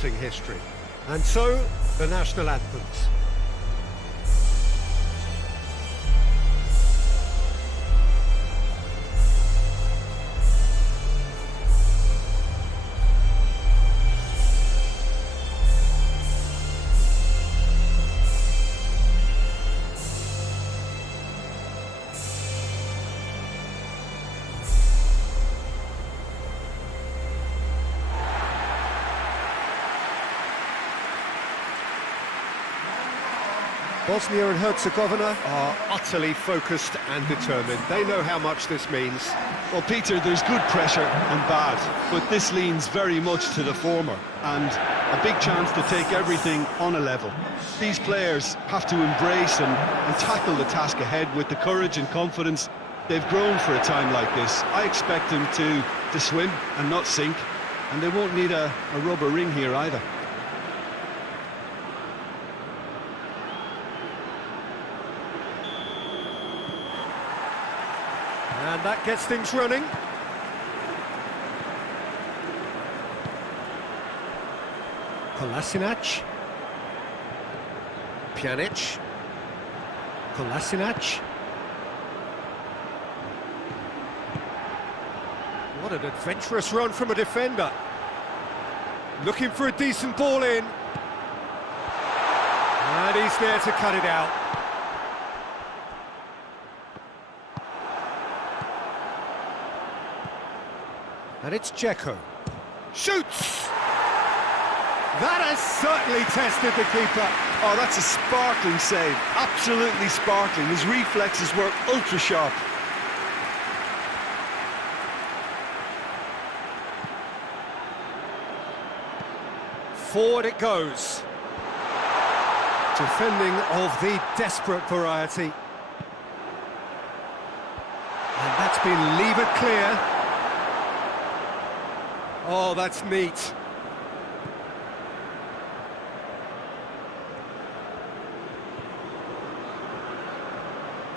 sporting history. And so, the national anthems. Bosnia and Herzegovina are utterly focused and determined. They know how much this means. Well, Peter, there's good pressure and bad, but this leans very much to the former, and a big chance to take everything on a level. These players have to embrace and tackle the task ahead with the courage and confidence they've grown for a time like this. I expect them to swim and not sink, and they won't need a rubber ring here either. And that gets things running. Kolasinac. Pjanic. Kolasinac. What an adventurous run from a defender. Looking for a decent ball in. And he's there to cut it out. And it's Dzeko. Shoots! That has certainly tested the keeper. Oh, that's a sparkling save. Absolutely sparkling. His reflexes were ultra-sharp. Forward it goes. Defending of the desperate variety. And that's been levered clear. Oh, that's neat.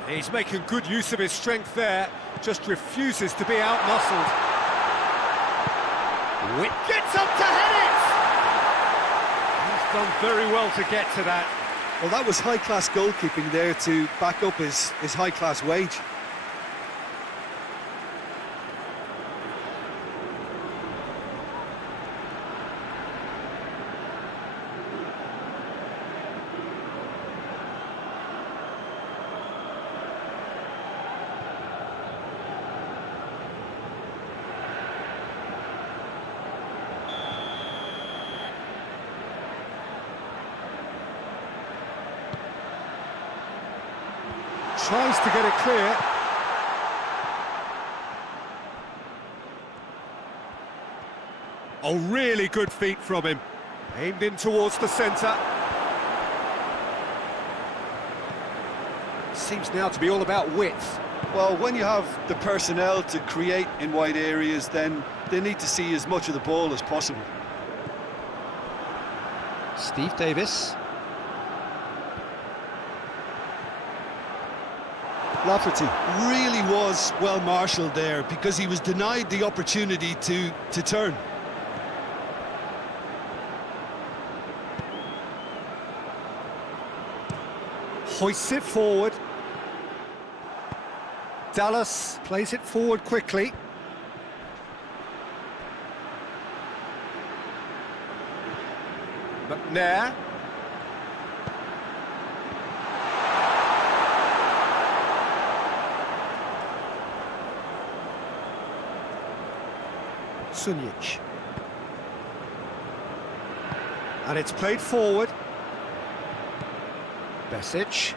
He's making good use of his strength there, just refuses to be out-muscled. Witt gets up to head it! He's done very well to get to that. Well, that was high-class goalkeeping there to back up his high-class wage. Tries to get it clear. Oh, really good feet from him. Aimed in towards the centre. Seems now to be all about width. Well, when you have the personnel to create in wide areas, then they need to see as much of the ball as possible. Steve Davis. Lafferty really was well marshalled there because he was denied the opportunity to turn. Hoists it forward. Dallas plays it forward quickly. McNair. Sunic. And it's played forward. Besic.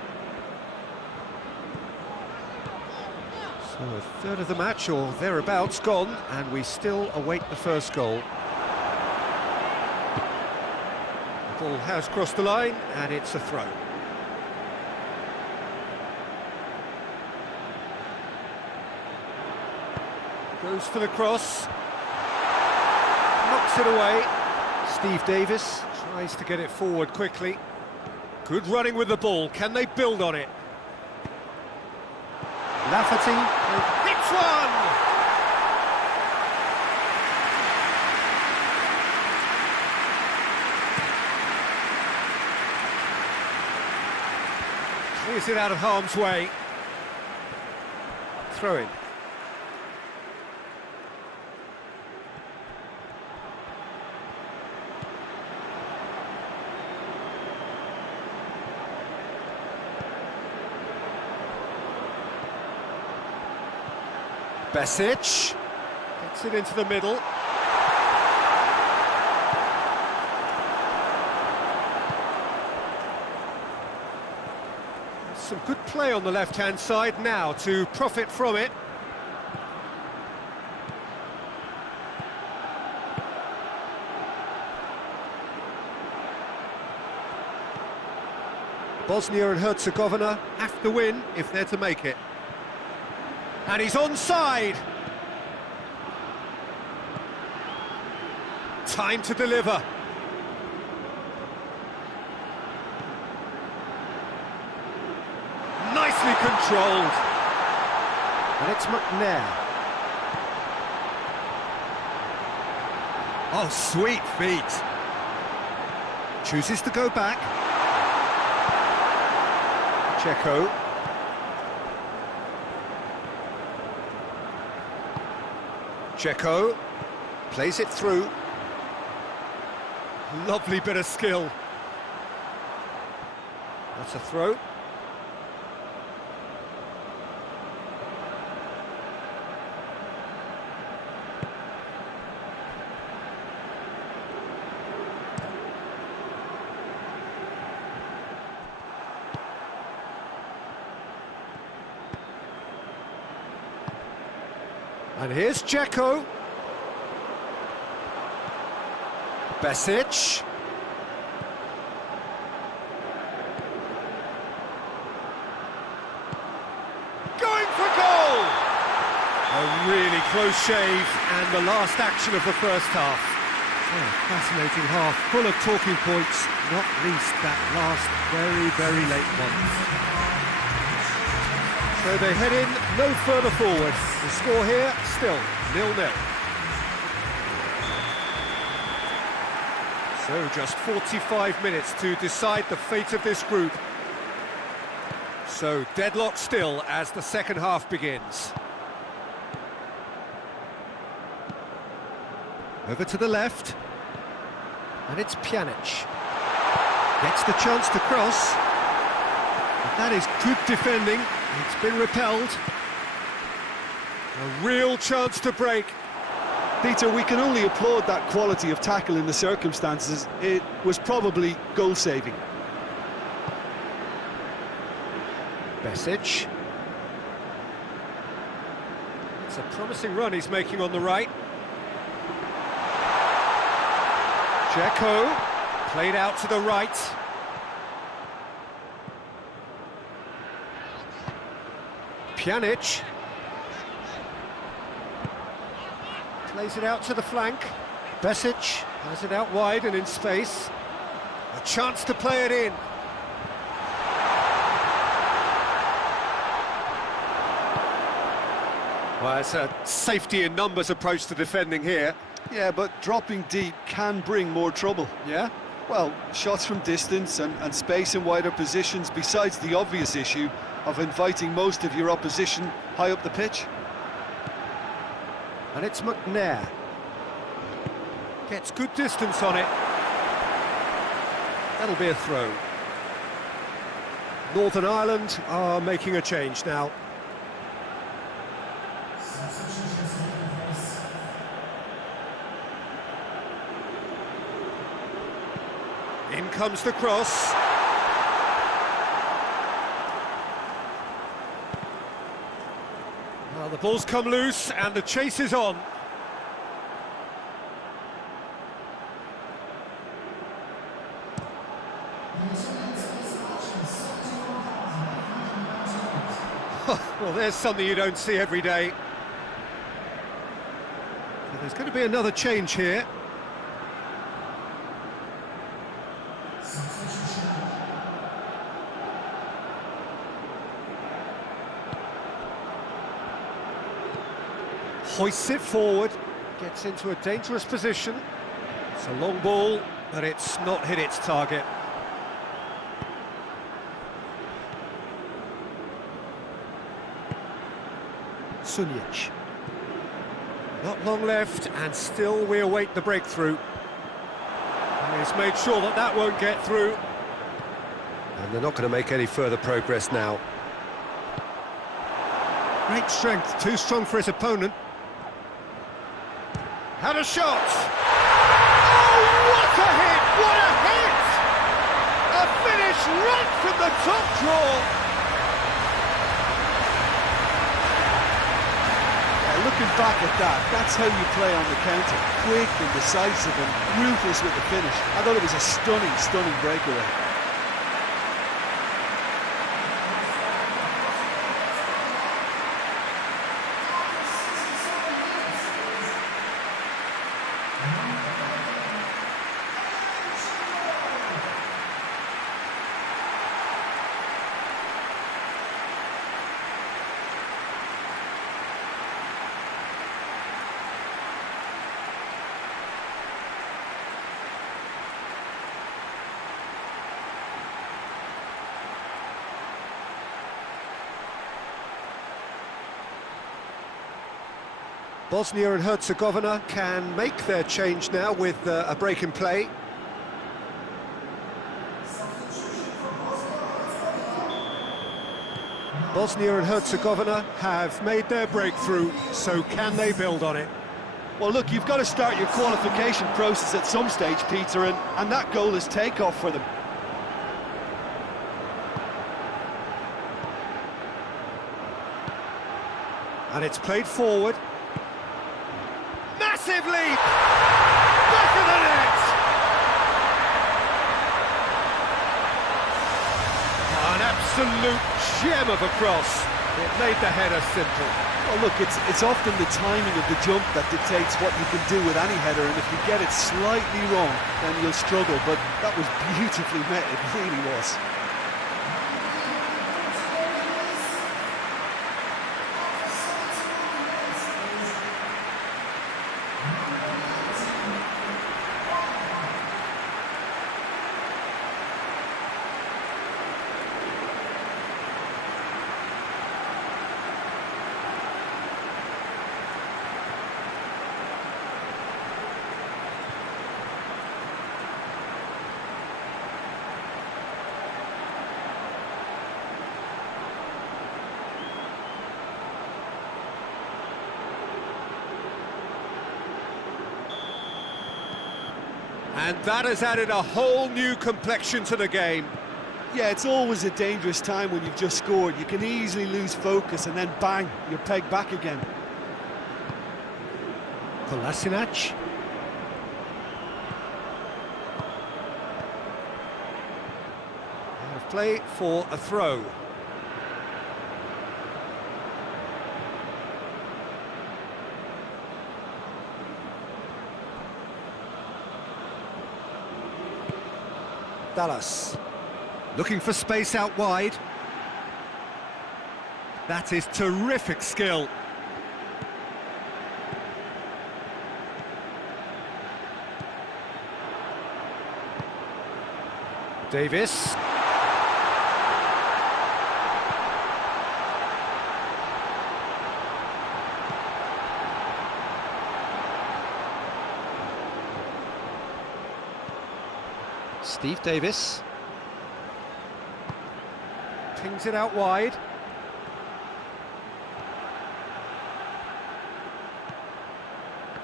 So a third of the match, or thereabouts, gone, and we still await the first goal. The ball has crossed the line, and it's a throw. Goes for the cross. Knocks it away. Steve Davis tries to get it forward quickly. Good running with the ball. Can they build on it? Lafferty hits one! Clears it out of harm's way. Throw in. Besic gets it into the middle. Some good play on the left-hand side now to profit from it. Bosnia and Herzegovina have to win if they're to make it. And he's onside. Time to deliver. Nicely controlled. And it's McNair. Oh, sweet feet. Chooses to go back. Checo. Checo plays it through. Lovely bit of skill. That's a throw. And here's Checo. Besic. Going for goal! A really close shave, and the last action of the first half. Oh, fascinating half, full of talking points, not least that last very, very late one. So they head in no further forward. The score here, still 0-0. So just 45 minutes to decide the fate of this group. So deadlock still as the second half begins. Over to the left. And it's Pjanic. Gets the chance to cross. But that is good defending. It's been repelled. A real chance to break. Peter, we can only applaud that quality of tackle in the circumstances. It was probably goal-saving. Besic. It's a promising run he's making on the right. Checo, played out to the right. Pjanic. Plays it out to the flank. Besic has it out wide and in space. A chance to play it in. Well, it's a safety in numbers approach to defending here. Yeah, but dropping deep can bring more trouble. Yeah? Well, shots from distance and space in wider positions, besides the obvious issue of inviting most of your opposition high up the pitch. And it's McNair. Gets good distance on it. That'll be a throw. Northern Ireland are making a change now. In comes the cross. Well, the ball's come loose and the chase is on. Well, there's something you don't see every day. So there's going to be another change here. Hoists it forward, gets into a dangerous position. It's a long ball, but it's not hit its target. Sunic. Not long left, and still we await the breakthrough. And he's made sure that that won't get through. And they're not going to make any further progress now. Great strength, too strong for his opponent. Had a shot! Oh, what a hit! What a hit! A finish right from the top draw! Looking back at that, that's how you play on the counter. Quick and decisive and ruthless with the finish. I thought it was a stunning, stunning breakaway. Bosnia and Herzegovina can make their change now with a break in play. Bosnia and Herzegovina have made their breakthrough, so can they build on it? Well, look, you've got to start your qualification process at some stage, Peter, and that goal is takeoff for them. And it's played forward. Massive leap! Back of the net! An absolute gem of a cross. It made the header simple. Well, look, it's often the timing of the jump that dictates what you can do with any header, and if you get it slightly wrong, then you'll struggle, but that was beautifully met, it really was. And that has added a whole new complexion to the game. Yeah, it's always a dangerous time when you've just scored. You can easily lose focus and then bang, you're pegged back again. Kolasinac. Out of play for a throw. Dallas, looking for space out wide. That is terrific skill. Davis. Steve Davis pings it out wide.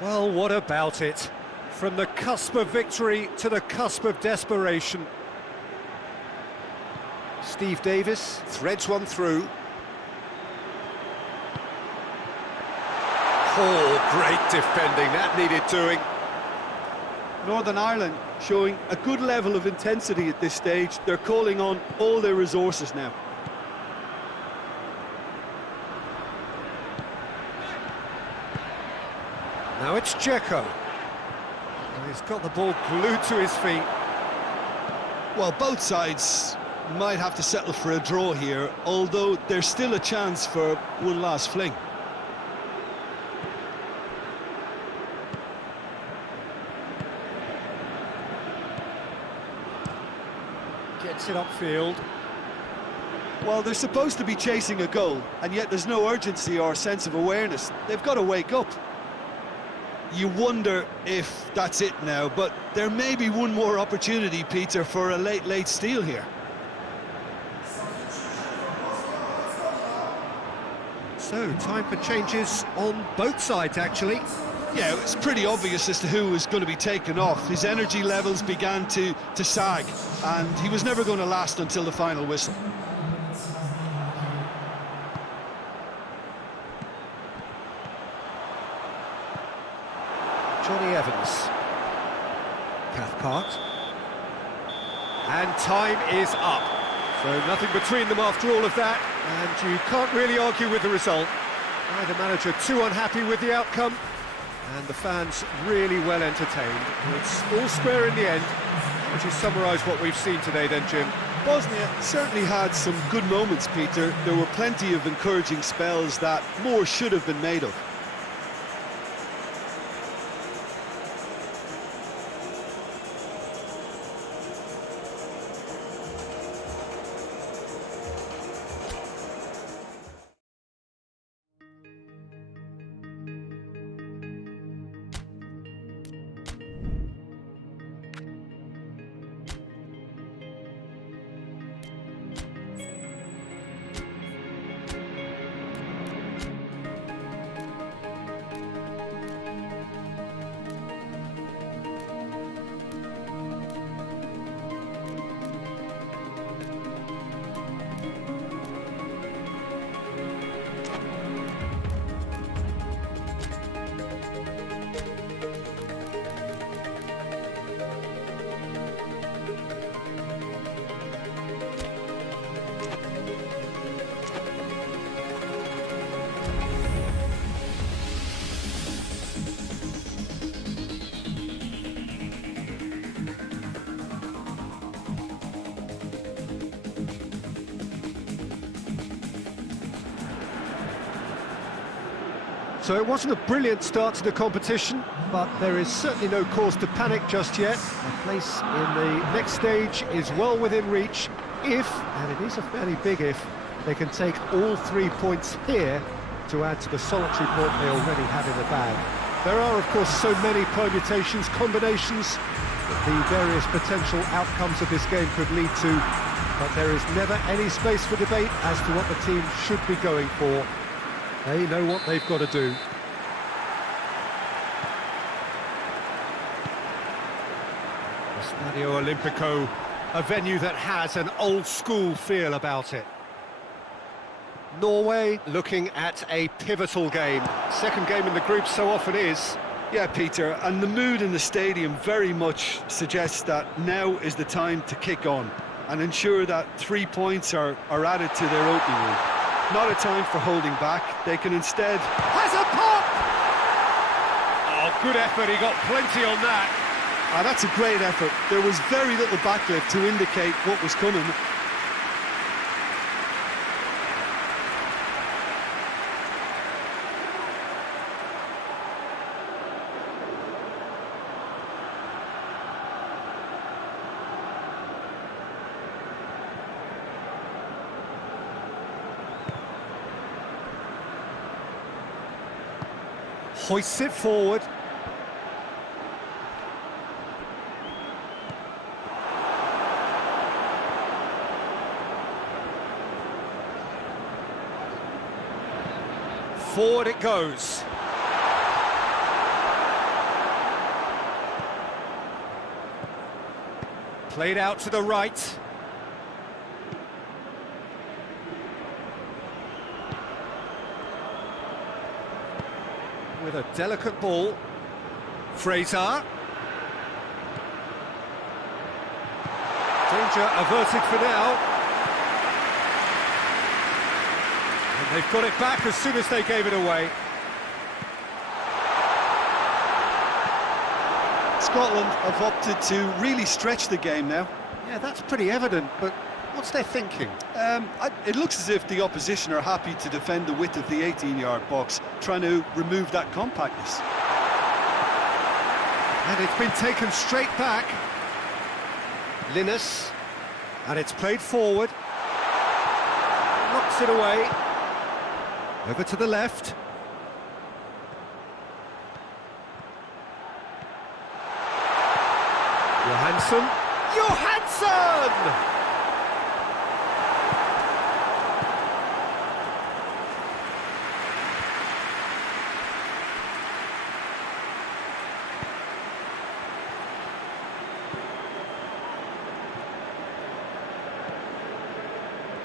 Well, what about it? From the cusp of victory to the cusp of desperation. Steve Davis threads one through. Oh, great defending, that needed doing. Northern Ireland showing a good level of intensity at this stage. They're calling on all their resources now. Now it's Dzeko. And he's got the ball glued to his feet. Well, both sides might have to settle for a draw here, although there's still a chance for one last fling. Gets it upfield. Well, they're supposed to be chasing a goal, and yet there's no urgency or sense of awareness. They've got to wake up. You wonder if that's it now, but there may be one more opportunity, Peter, for a late steal here. So, time for changes on both sides, actually. Yeah, it's pretty obvious as to who was going to be taken off. His energy levels began to sag, and he was never going to last until the final whistle. Johnny Evans. Cathcart. And time is up. So nothing between them after all of that, and you can't really argue with the result. Neither manager too unhappy with the outcome, and the fans really well entertained. It's all square in the end. How would you summarise what we've seen today then, Jim? Bosnia certainly had some good moments, Peter. There were plenty of encouraging spells that more should have been made of. So it wasn't a brilliant start to the competition, but there is certainly no cause to panic just yet. A place in the next stage is well within reach if, and it is a fairly big if, they can take all 3 points here to add to the solitary point they already have in the bag. There are, of course, so many permutations, combinations that the various potential outcomes of this game could lead to, but there is never any space for debate as to what the team should be going for. They know what they've got to do. Stadio Olimpico, a venue that has an old-school feel about it. Norway looking at a pivotal game. Second game in the group so often is. Yeah, Peter, and the mood in the stadium very much suggests that now is the time to kick on and ensure that 3 points are added to their opening week. Not a time for holding back. They can instead... Has a pop! Oh, good effort. He got plenty on that. That's a great effort. There was very little backlift to indicate what was coming. Hoists it forward. Forward it goes. Played out to the right. With a delicate ball. Fraser. Danger averted for now. And they've got it back as soon as they gave it away. Scotland have opted to really stretch the game now. Yeah, that's pretty evident, but what's their thinking? It looks as if the opposition are happy to defend the width of the 18-yard box, trying to remove that compactness. And it's been taken straight back. Linus, and it's played forward. Takes it away. Over to the left. Johansson. Johansson!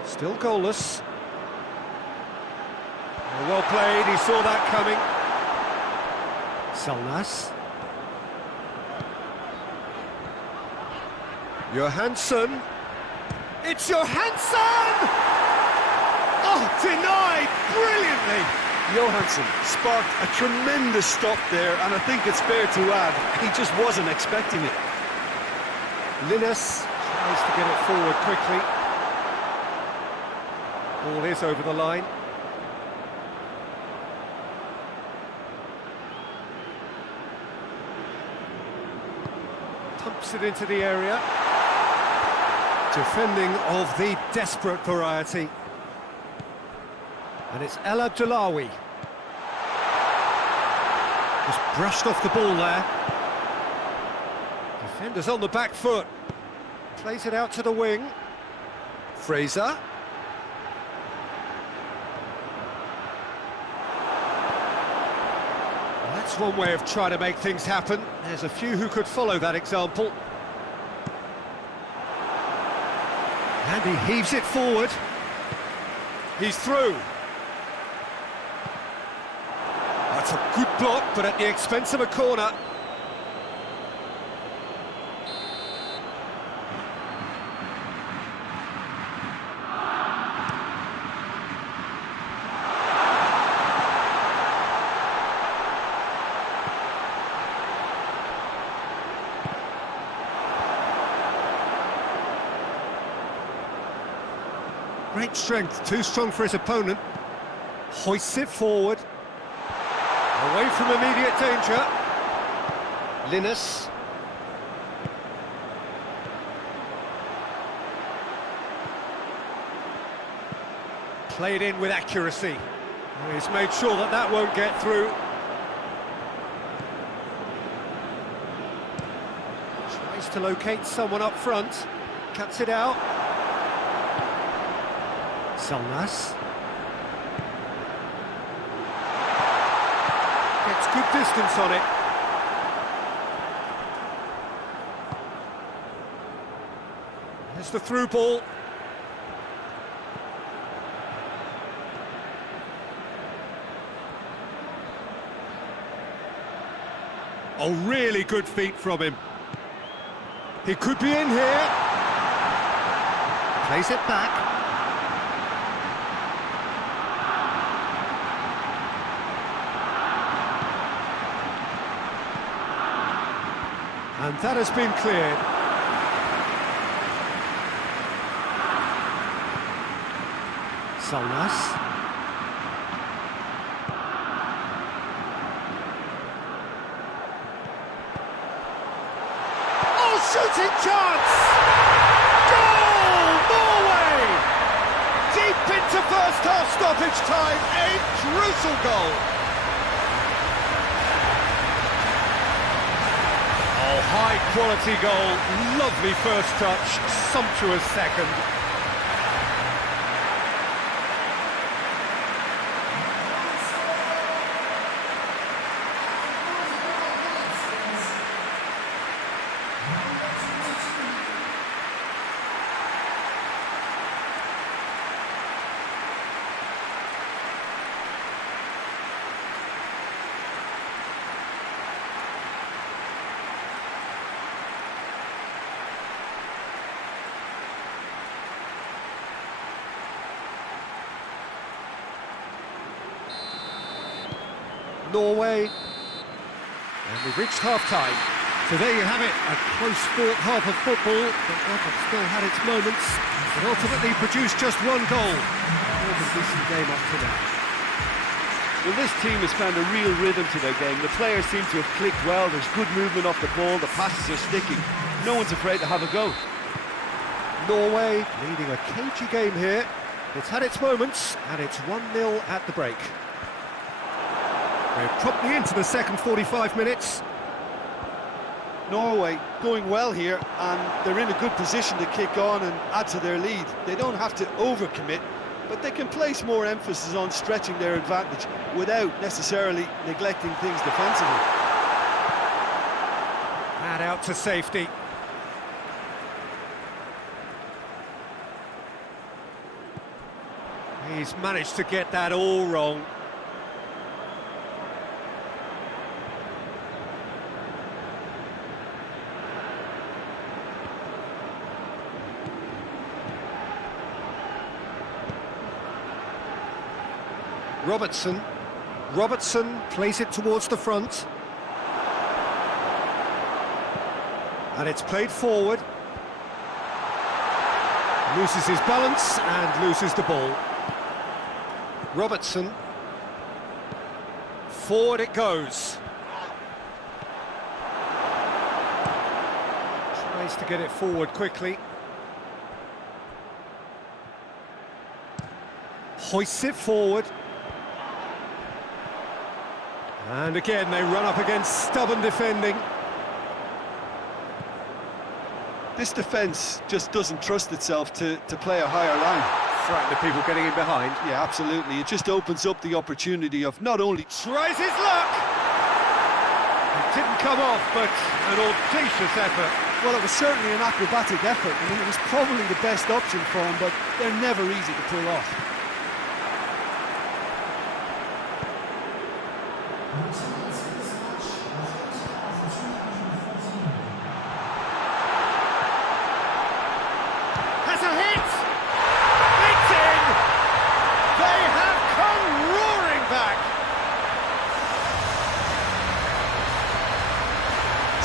Still goalless. Well played, he saw that coming. Salnas. Johansson. It's Johansson! Oh, denied brilliantly. Johansson sparked a tremendous stop there, and I think it's fair to add, he just wasn't expecting it. Linus tries to get it forward quickly. Ball is over the line. Pumps it into the area. Defending of the desperate variety. And it's El Abdullawi. Just brushed off the ball there. Defenders on the back foot. Plays it out to the wing. Fraser. That's one way of trying to make things happen. There's a few who could follow that example. And he heaves it forward. He's through. That's a good block, but at the expense of a corner. Great strength, too strong for his opponent. Hoists it forward. Away from immediate danger. Linus. Played in with accuracy. He's made sure that that won't get through. Tries to locate someone up front. Cuts it out. Salnas. Gets good distance on it. There's the through ball. Oh, really good feet from him. He could be in here. Plays it back. And that has been cleared. Salnas. Oh, shooting chance! Goal! Norway! Deep into first half stoppage time, a crucial goal. High quality goal, lovely first touch, sumptuous second. Norway, and we've reached half-time. So there you have it, a close-fought half of football, but one that still had its moments, but ultimately produced just one goal. More than decent game up to now. Well, this team has found a real rhythm to their game. The players seem to have clicked well, there's good movement off the ball, the passes are sticking. No one's afraid to have a go. Norway leading a cagey game here. It's had its moments, and it's 1-0 at the break. We're promptly into the second 45 minutes. Norway going well here, and they're in a good position to kick on and add to their lead. They don't have to overcommit, but they can place more emphasis on stretching their advantage without necessarily neglecting things defensively. And out to safety. He's managed to get that all wrong. Robertson plays it towards the front. And it's played forward. Loses his balance and loses the ball. Robertson. Forward it goes. Tries to get it forward quickly. Hoists it forward. And again, they run up against stubborn defending. This defence just doesn't trust itself to play a higher line. Frighten the people getting in behind. Yeah, absolutely. It just opens up the opportunity of not only... Tries his luck! It didn't come off, but an audacious effort. Well, it was certainly an acrobatic effort. I mean, it was probably the best option for him, but they're never easy to pull off. Has a hit! It's in! They have come roaring back!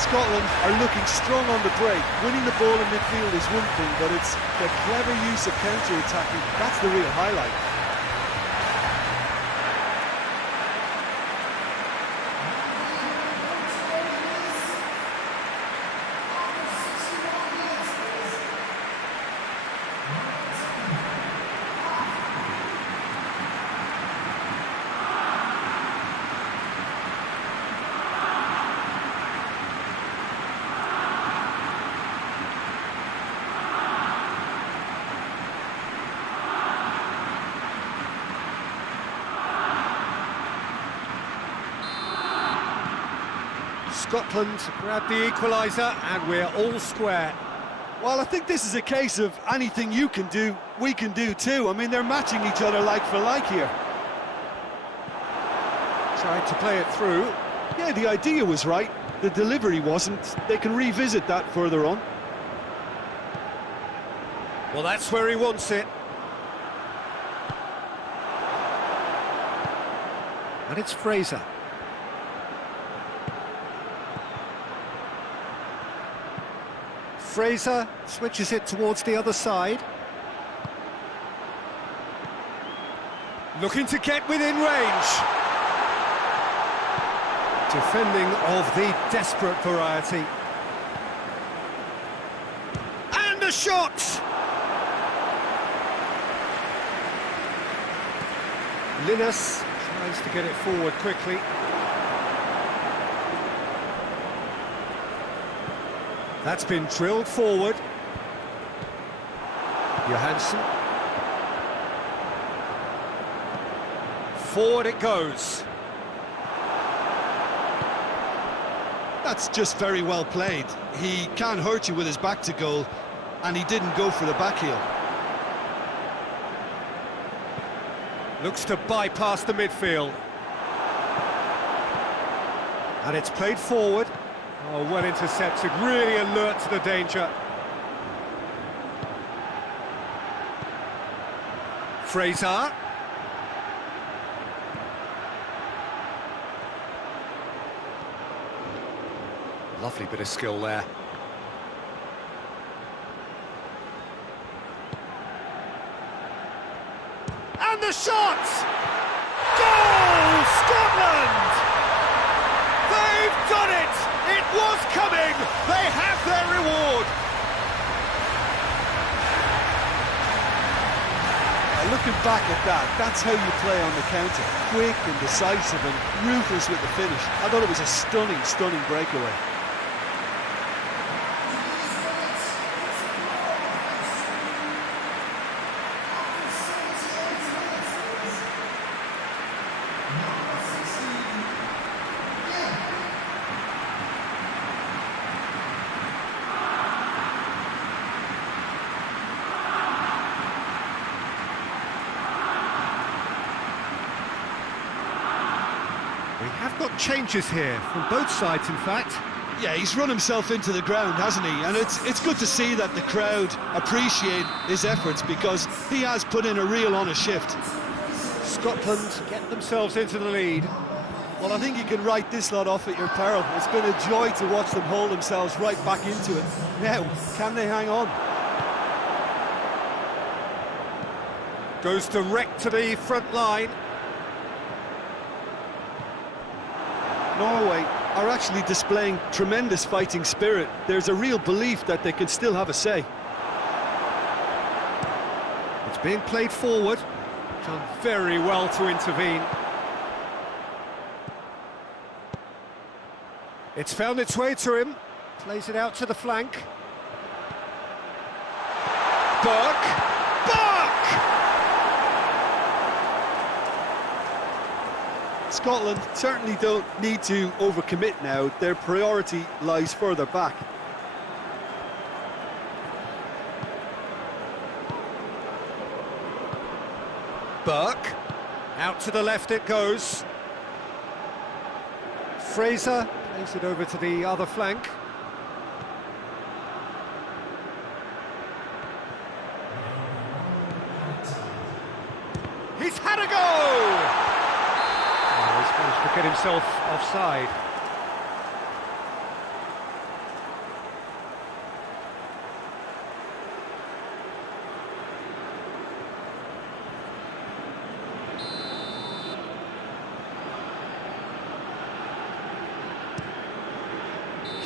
Scotland are looking strong on the break. Winning the ball in midfield is one thing, but it's the clever use of counter-attacking. That's the real highlight. Scotland grab the equaliser and we're all square. Well, I think this is a case of anything you can do, we can do too. I mean, they're matching each other like for like here. Tried to play it through. Yeah, the idea was right, the delivery wasn't. They can revisit that further on. Well, that's where he wants it. And it's Fraser. Fraser switches it towards the other side. Looking to get within range. Defending of the desperate variety. And a shot! Linus tries to get it forward quickly. That's been drilled forward. Johansson. Forward it goes. That's just very well played. He can't hurt you with his back to goal, and he didn't go for the back heel. Looks to bypass the midfield. And it's played forward. Oh, well intercepted, really alert to the danger. Fraser. Lovely bit of skill there. And the shot! Goal, Scotland! They've done it! It was coming! They have their reward! looking back at that, that's how you play on the counter. Quick and decisive and ruthless with the finish. I thought it was a stunning, stunning breakaway. We have got changes here, from both sides in fact. Yeah, he's run himself into the ground, hasn't he? And it's good to see that the crowd appreciate his efforts, because he has put in a real honest shift. Scotland get themselves into the lead. Well, I think you can write this lot off at your peril. It's been a joy to watch them hold themselves right back into it. Now, can they hang on? Goes direct to the front line. Norway are actually displaying tremendous fighting spirit. There's a real belief that they can still have a say. It's being played forward. Done very well to intervene. It's found its way to him. Plays it out to the flank. Burke! Scotland certainly don't need to overcommit now. Their priority lies further back. Burke. Out to the left it goes. Fraser plays it over to the other flank. He's had a go! Oh, he's managed to get himself offside.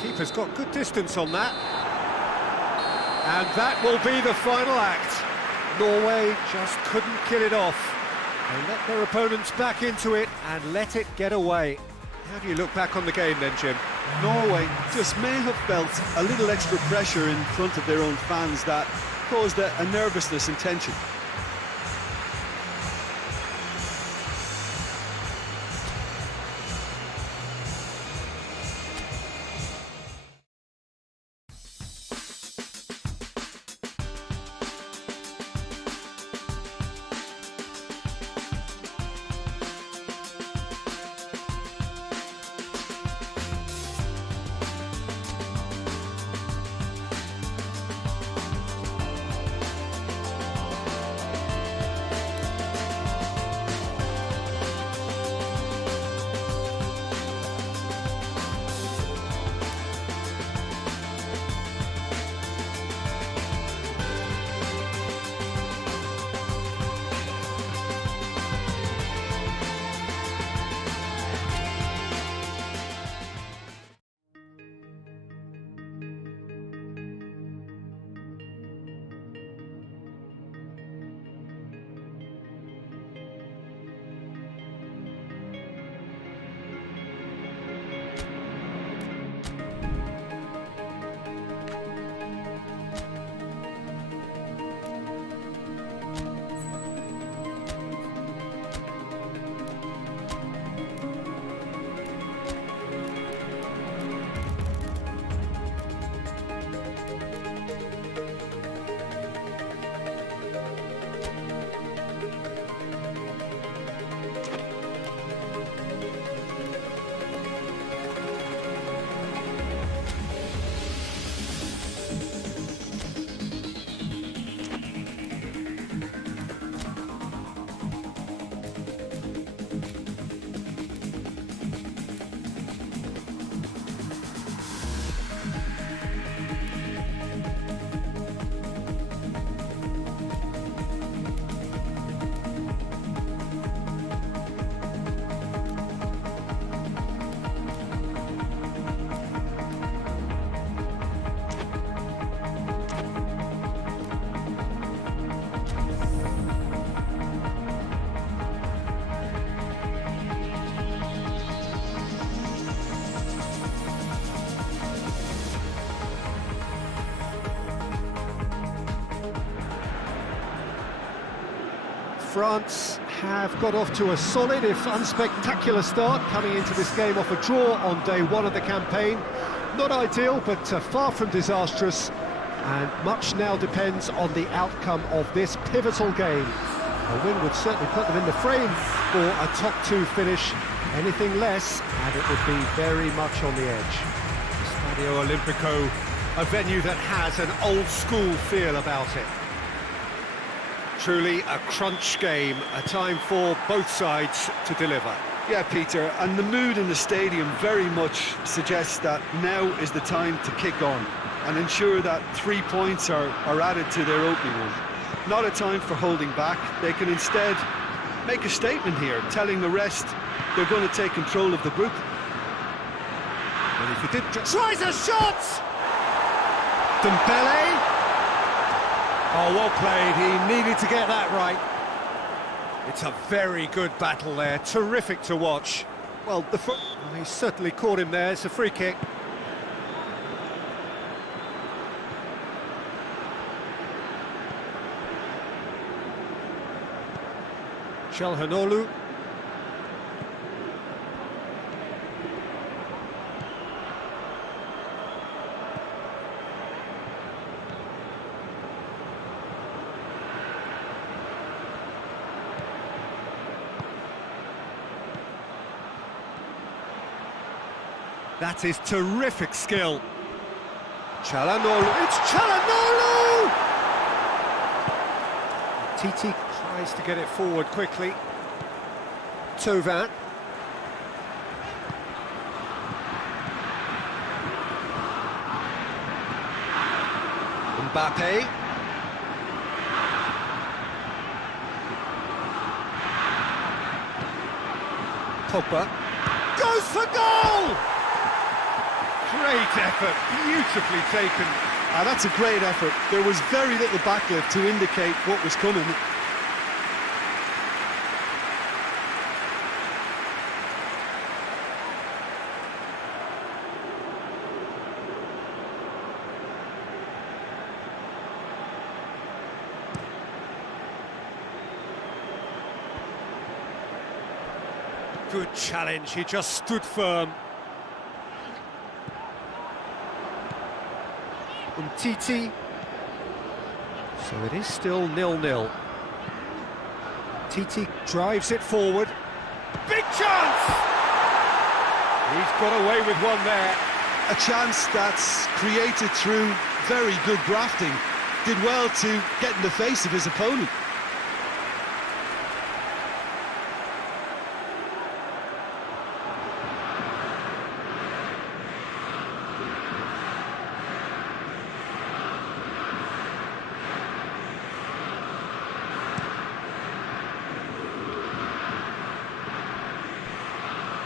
Keeper's got good distance on that. And that will be the final act. Norway just couldn't kill it off. They let their opponents back into it and let it get away. How do you look back on the game then, Jim? Norway just may have felt a little extra pressure in front of their own fans that caused a nervousness and tension. France have got off to a solid, if unspectacular start, coming into this game off a draw on day one of the campaign. Not ideal, but far from disastrous, and much now depends on the outcome of this pivotal game. A win would certainly put them in the frame for a top two finish. Anything less, and it would be very much on the edge. Stadio Olimpico, a venue that has an old-school feel about it. Truly a crunch game, a time for both sides to deliver. Yeah, Peter, and the mood in the stadium very much suggests that now is the time to kick on and ensure that 3 points are added to their opening one. Not a time for holding back. They can instead make a statement here, telling the rest they're going to take control of the group. And if he did... Tries a shot! Dembele! Oh, well played. He needed to get that right. It's a very good battle there. Terrific to watch. Well, he certainly caught him there. It's a free kick. Çalhanoğlu. That is terrific skill. Çalhanoğlu. It's Çalhanoğlu! Titi tries to get it forward quickly. Thauvin. Mbappe. Pogba. Goes for goal! Great effort, beautifully taken. That's a great effort. There was very little backlift to indicate what was coming. Good challenge, he just stood firm. Titi. So it is still 0-0. Titi drives it forward. Big chance! He's got away with one there. A chance that's created through very good grafting. Did well to get in the face of his opponent.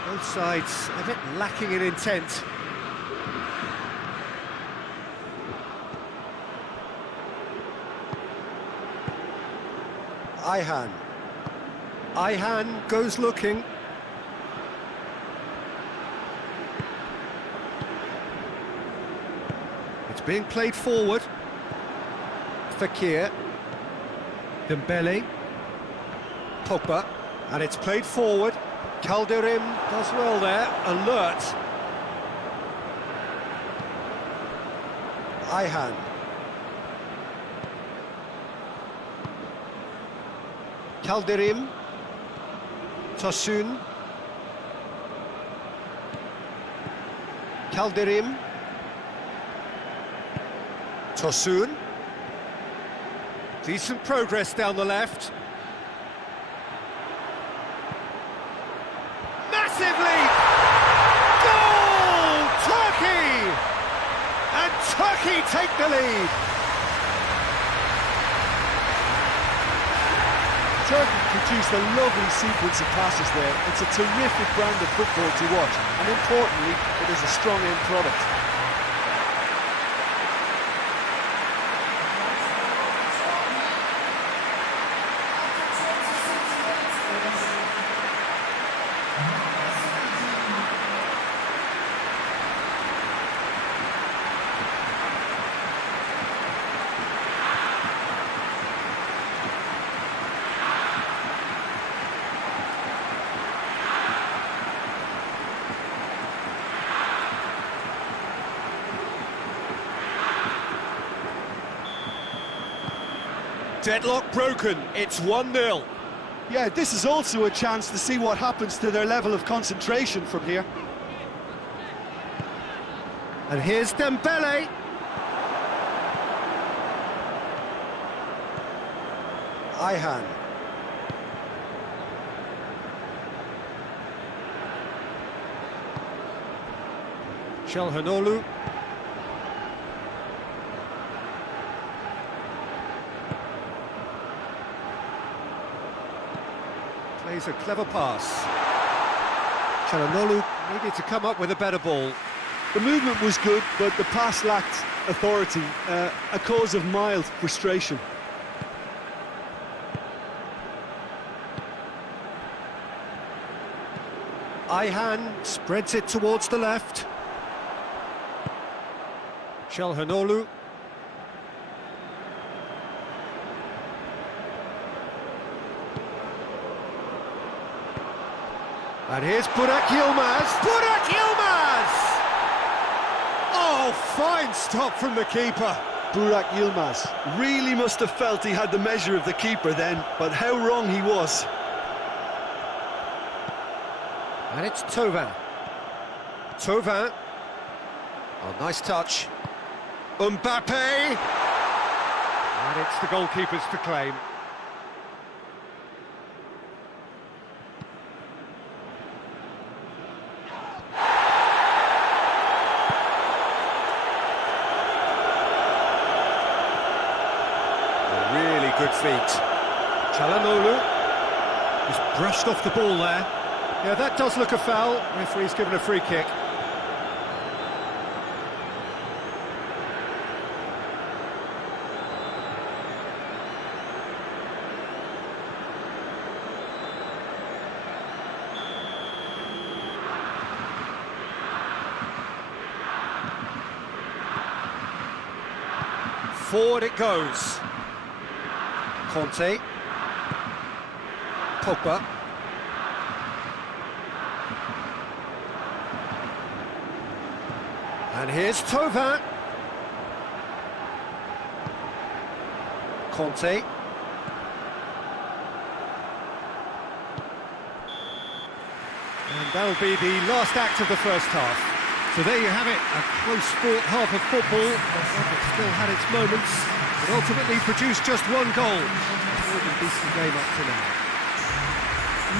Both sides a bit lacking in intent. Ayhan goes looking. It's being played forward. Fekir. Dembele. Pogba. And it's played forward. Calderim does well there, alert. Ayhan. Calderim. Tosun. Calderim. Tosun. Decent progress down the left. Massive lead! Goal! Turkey! And Turkey take the lead. Turkey produced a lovely sequence of passes there. It's a terrific brand of football to watch, and importantly, it is a strong end product. Deadlock broken, it's 1-0. Yeah, this is also a chance to see what happens to their level of concentration from here. And here's Dembele. Ihan. Çalhanoğlu. Plays a clever pass. Çalhanoğlu needed to come up with a better ball. The movement was good, but the pass lacked authority, a cause of mild frustration. Ihan spreads it towards the left. Çalhanoğlu. And here's Burak Yilmaz. Burak Yilmaz! Oh, fine stop from the keeper. Burak Yilmaz really must have felt he had the measure of the keeper then, but how wrong he was. And it's Thauvin. Thauvin. Oh, nice touch. Mbappe! And it's the goalkeeper's to claim. A really good feet. Çalhanoğlu. Just brushed off the ball there. Yeah, that does look a foul. Referee's given a free kick. Forward it goes. Conte. Pogba. And here's Thauvin. Conte. And that'll be the last act of the first half. So there you have it, a close-fought half of football, that still had its moments, but ultimately produced just one goal. A decent game up to now.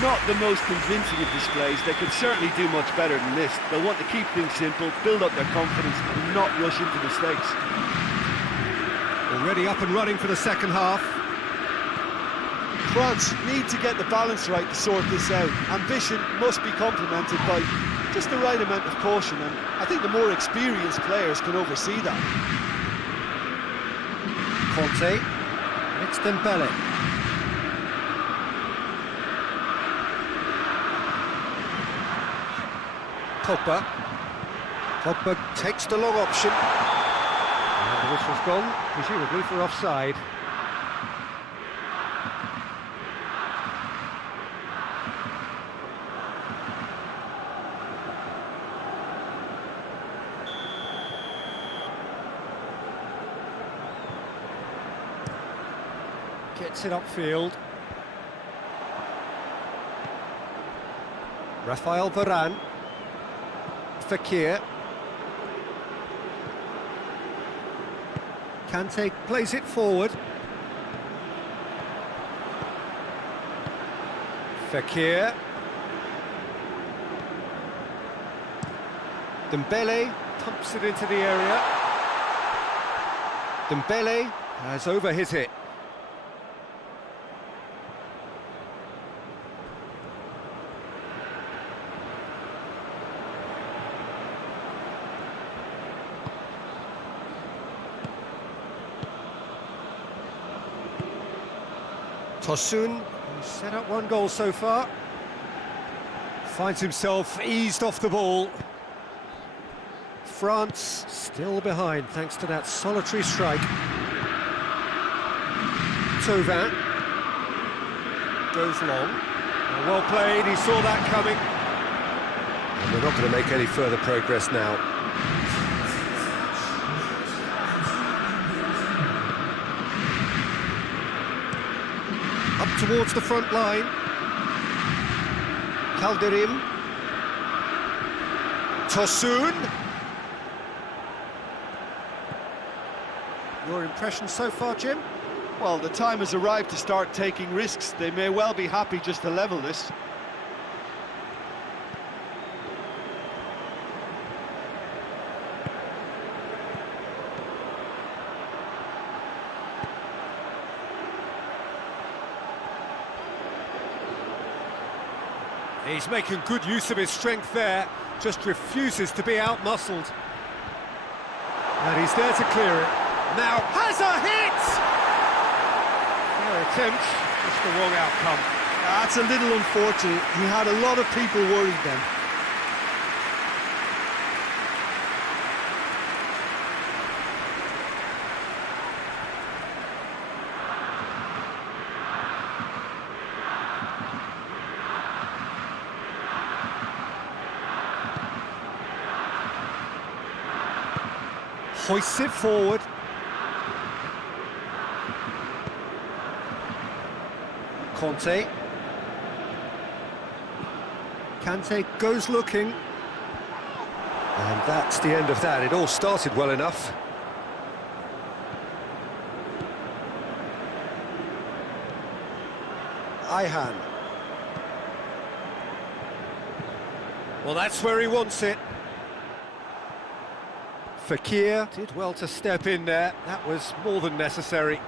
Not the most convincing of displays. They could certainly do much better than this. They'll want to keep things simple, build up their confidence and not rush into mistakes. Already up and running for the second half. France need to get the balance right to sort this out. Ambition must be complemented by just the right amount of caution, and I think the more experienced players can oversee that. Conte. It's Dembele. Pogba. Pogba takes the long option. And the whistle's gone, presumably for offside. Gets it upfield. Rafael Varane. Fekir. Kante plays it forward. Fekir. Dembele pumps it into the area. Dembele has over his hit. Tosun, who's set up one goal so far, finds himself eased off the ball. France still behind thanks to that solitary strike. Thauvin goes long. Well played, he saw that coming. And we're not going to make any further progress now. Up towards the front line. Calderim. Tosun. Your impression so far, Jim? Well, the time has arrived to start taking risks. They may well be happy just to level this. He's making good use of his strength there, just refuses to be out-muscled. And he's there to clear it. Now has a hit! Fair attempt, just the wrong outcome. That's a little unfortunate. He had a lot of people worried then. Hoists it forward. Conte. Kante goes looking. And that's the end of that. It all started well enough. Ayhan. Well, that's where he wants it. Fekir did well to step in there. That was more than necessary.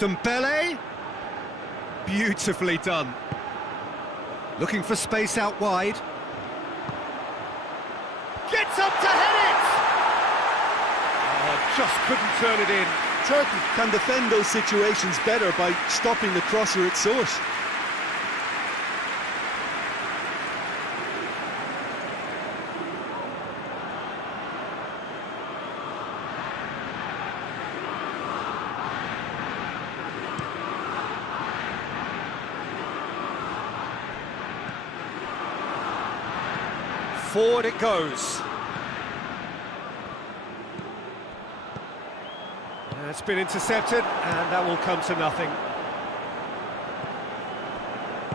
Dembele. Beautifully done. Looking for space out wide. Gets up to head it! Oh, just couldn't turn it in. Turkey can defend those situations better by stopping the crosser at source. Forward it goes. It's been intercepted, and that will come to nothing.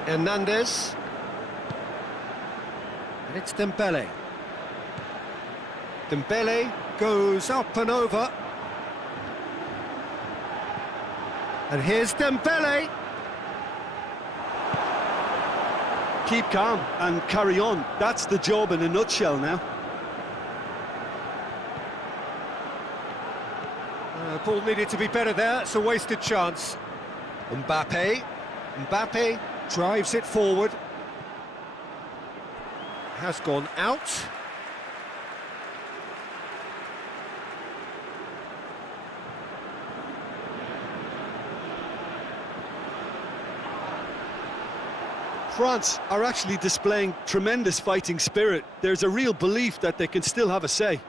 Hernandez. And it's Dembele. Dembele goes up and over. And here's Dembele. Keep calm and carry on. That's the job in a nutshell now. Ball needed to be better there. It's a wasted chance. Mbappe. Mbappe drives it forward. Has gone out. France are actually displaying tremendous fighting spirit. There's a real belief that they can still have a say.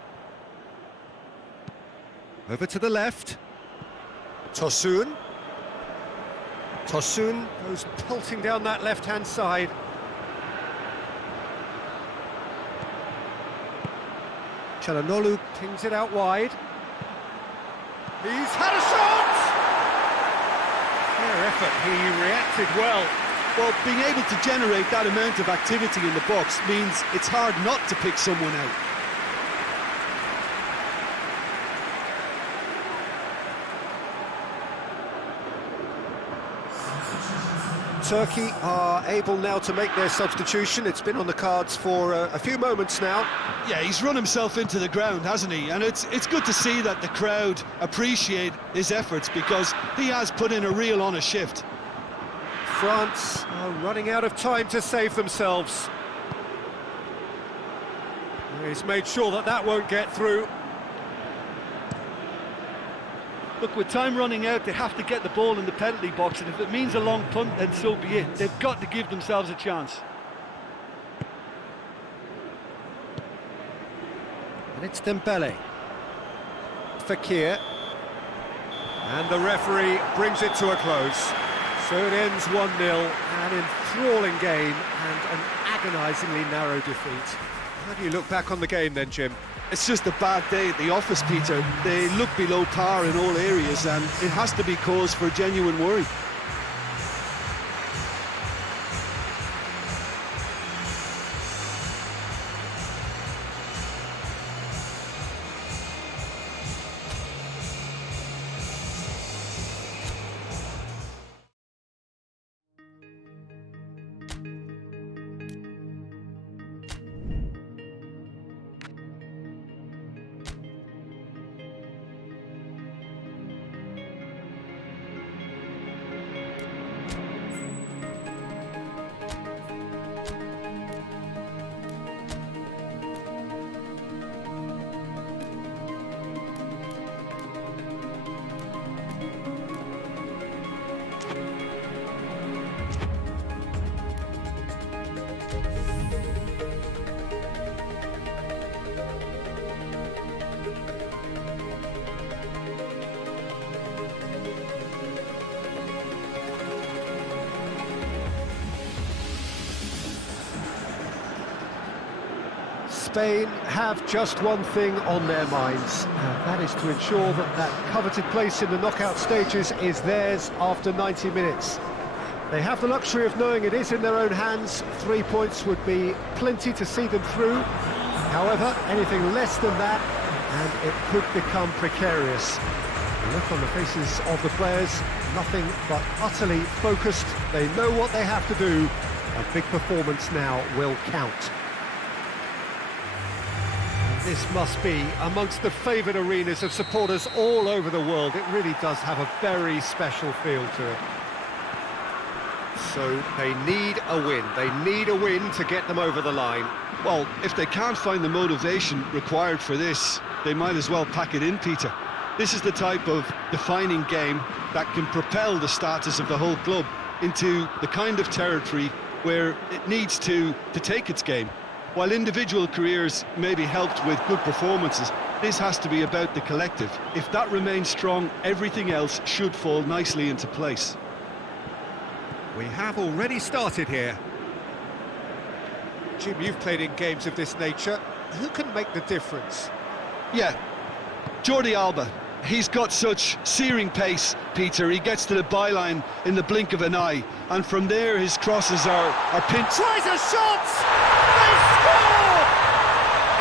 Over to the left. Tosun. Tosun goes pelting down that left-hand side. Çalhanoğlu pings it out wide. He's had a shot! Fair effort, he reacted well. Well, being able to generate that amount of activity in the box means it's hard not to pick someone out. Turkey are able now to make their substitution. It's been on the cards for a few moments now. Yeah, he's run himself into the ground, hasn't he? And it's good to see that the crowd appreciate his efforts, because he has put in a real honest shift. France are running out of time to save themselves. He's made sure that that won't get through. Look, with time running out, they have to get the ball in the penalty box, and if it means a long punt, then so be it. They've got to give themselves a chance. And it's Dembele. Fekir. And the referee brings it to a close. So it ends 1-0, an enthralling game and an agonisingly narrow defeat. How do you look back on the game then, Jim? It's just a bad day at the office, Peter. They look below par in all areas, and it has to be cause for genuine worry. Spain have just one thing on their minds, and that is to ensure that that coveted place in the knockout stages is theirs after 90 minutes. They have the luxury of knowing it is in their own hands. 3 points would be plenty to see them through. However, anything less than that, and it could become precarious. The look on the faces of the players, nothing but utterly focused. They know what they have to do. A big performance now will count. This must be amongst the favoured arenas of supporters all over the world. It really does have a very special feel to it. So they need a win. They need a win to get them over the line. Well, if they can't find the motivation required for this, they might as well pack it in, Peter. This is the type of defining game that can propel the status of the whole club into the kind of territory where it needs to take its game. While individual careers may be helped with good performances, this has to be about the collective. If that remains strong, everything else should fall nicely into place. We have already started here. Jim, you've played in games of this nature. Who can make the difference? Yeah, Jordi Alba. He's got such searing pace, Peter. He gets to the byline in the blink of an eye, and from there his crosses are pinned. Tries a shot! They score!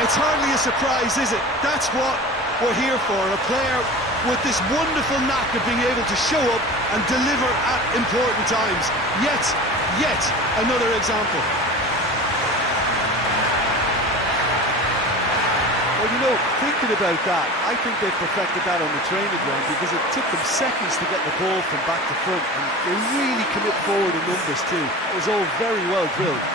It's hardly a surprise, is it? That's what we're here for, a player with this wonderful knack of being able to show up and deliver at important times. Yet another example. Well, you know, thinking about that, I think they perfected that on the training ground because it took them seconds to get the ball from back to front, and they really commit forward in numbers too. It was all very well drilled.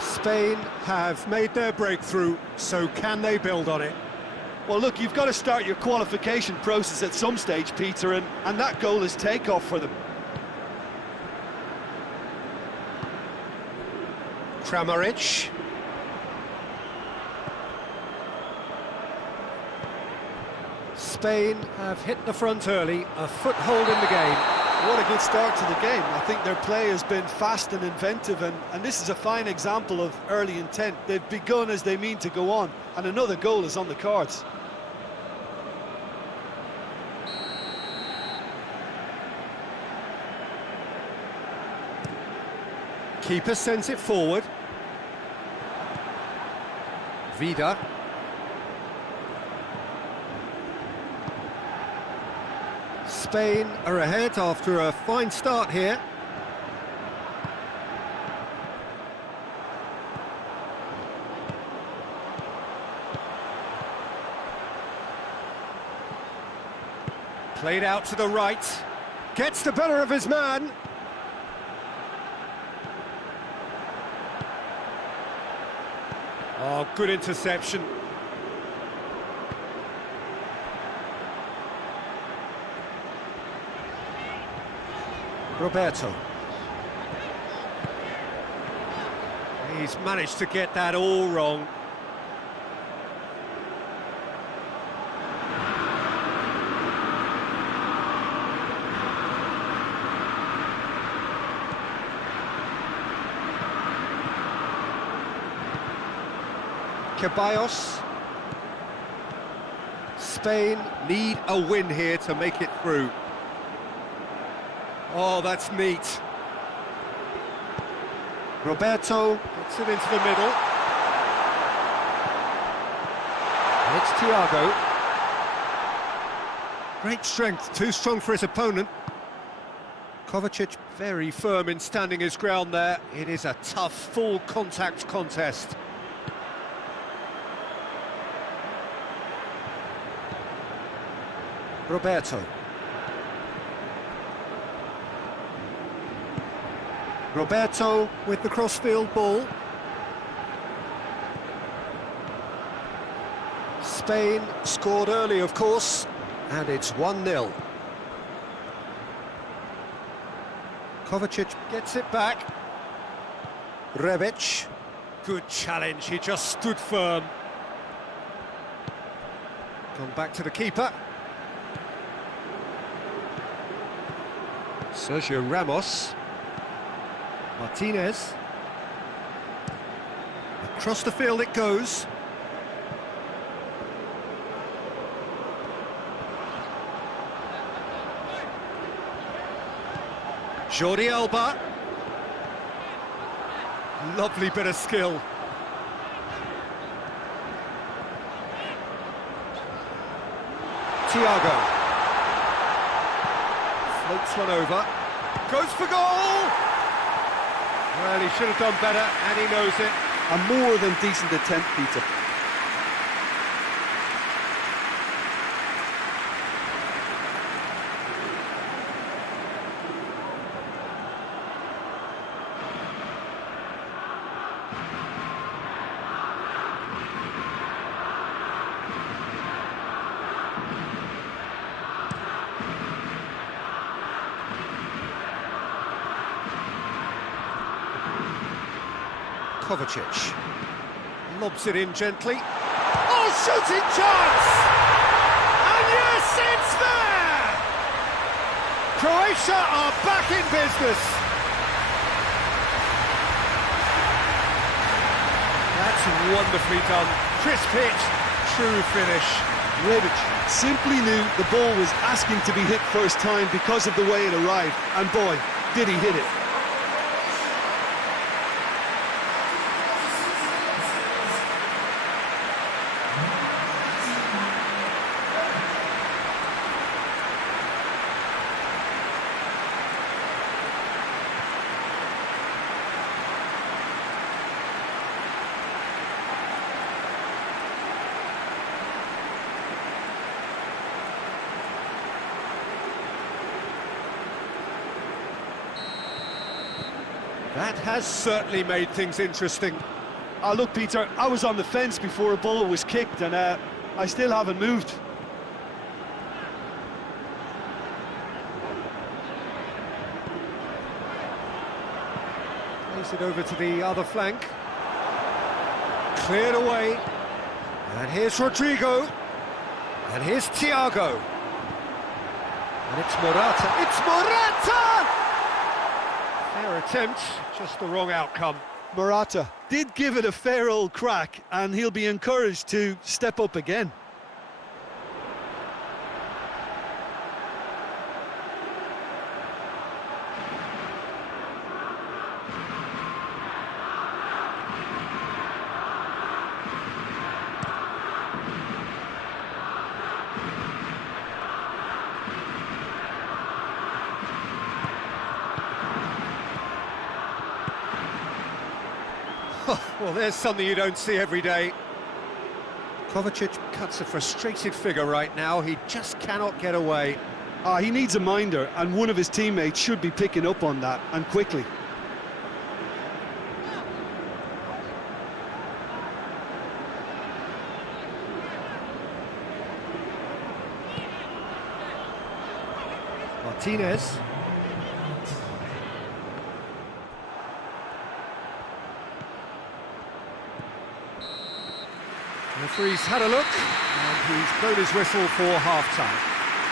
Spain have made their breakthrough, so can they build on it? Well, look, you've got to start your qualification process at some stage, Peter, and that goal is takeoff for them. Kramaric. Spain have hit the front early, a foothold in the game. What a good start to the game. I think their play has been fast and inventive, and this is a fine example of early intent. They've begun as they mean to go on, and another goal is on the cards. Keeper sends it forward. Vida. Spain are ahead after a fine start here. Played out to the right. Gets the better of his man. Oh, good interception. Roberto. He's managed to get that all wrong. Ceballos. Spain need a win here to make it through. Oh, that's neat. Roberto gets it into the middle. And it's Thiago. Great strength, too strong for his opponent. Kovacic very firm in standing his ground there. It is a tough, full contact contest. Roberto. Roberto with the crossfield ball. Spain scored early, of course, and it's 1-0. Kovacic gets it back. Rebic. Good challenge, he just stood firm. Gone back to the keeper. Sergio Ramos. Martinez. Across the field it goes. Jordi Alba. Lovely bit of skill. Thiago. Floats one over. Goes for goal! Well, he should have done better, and he knows it. A more than decent attempt, Peter. Kovacic lobs it in gently. Oh, shooting chance! And yes, it's there! Croatia are back in business. That's wonderfully done. Crisp hit, true finish. Rebic simply knew the ball was asking to be hit first time because of the way it arrived, and boy, did he hit it. That has certainly made things interesting. Look, Peter, I was on the fence before a ball was kicked, and I still haven't moved. Plays it over to the other flank. Cleared away. And here's Rodrigo. And here's Thiago. And it's Morata. It's Morata! Fair attempt, just the wrong outcome. Morata did give it a fair old crack, and he'll be encouraged to step up again. Well, there's something you don't see every day. Kovacic cuts a frustrated figure right now. He just cannot get away. He needs a minder, and one of his teammates should be picking up on that, and quickly. Martinez. The referee's had a look, and he's blown his whistle for half-time.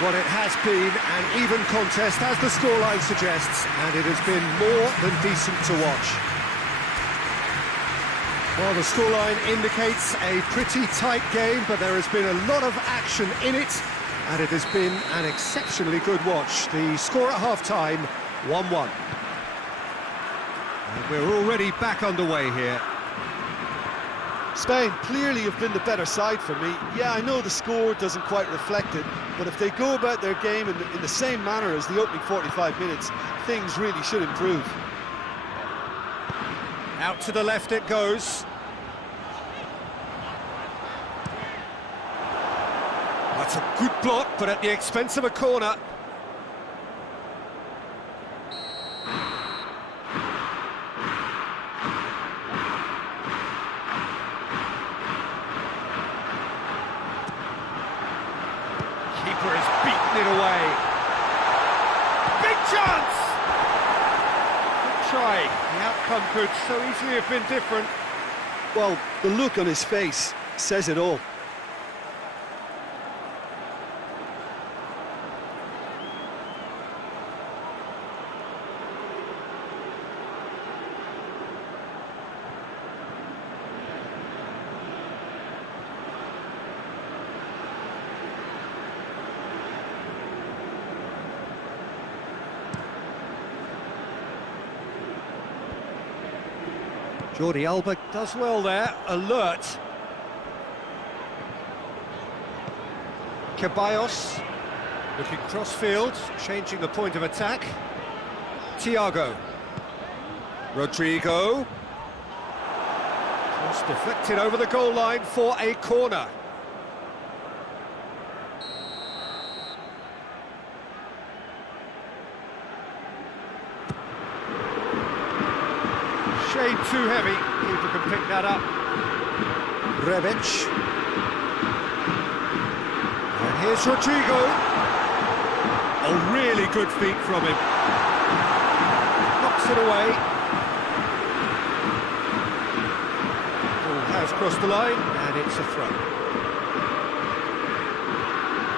Well, it has been an even contest, as the scoreline suggests, and it has been more than decent to watch. Well, the scoreline indicates a pretty tight game, but there has been a lot of action in it, and it has been an exceptionally good watch. The score at half-time, 1-1. And we're already back underway here. Spain clearly have been the better side for me. Yeah, I know the score doesn't quite reflect it, but if they go about their game in the same manner as the opening 45 minutes, things really should improve. Out to the left it goes. That's a good block, but at the expense of a corner. chance! Good try. The outcome could so easily have been different. Well, the look on his face says it all. Jordi Alba does well there, alert. Ceballos looking cross-field, changing the point of attack. Thiago. Rodrigo. Cross deflected over the goal line for a corner. Shade too heavy, keeper can pick that up. Rebic. And here's Rodrigo. A really good feat from him. Knocks it away. Ball has crossed the line, and it's a throw.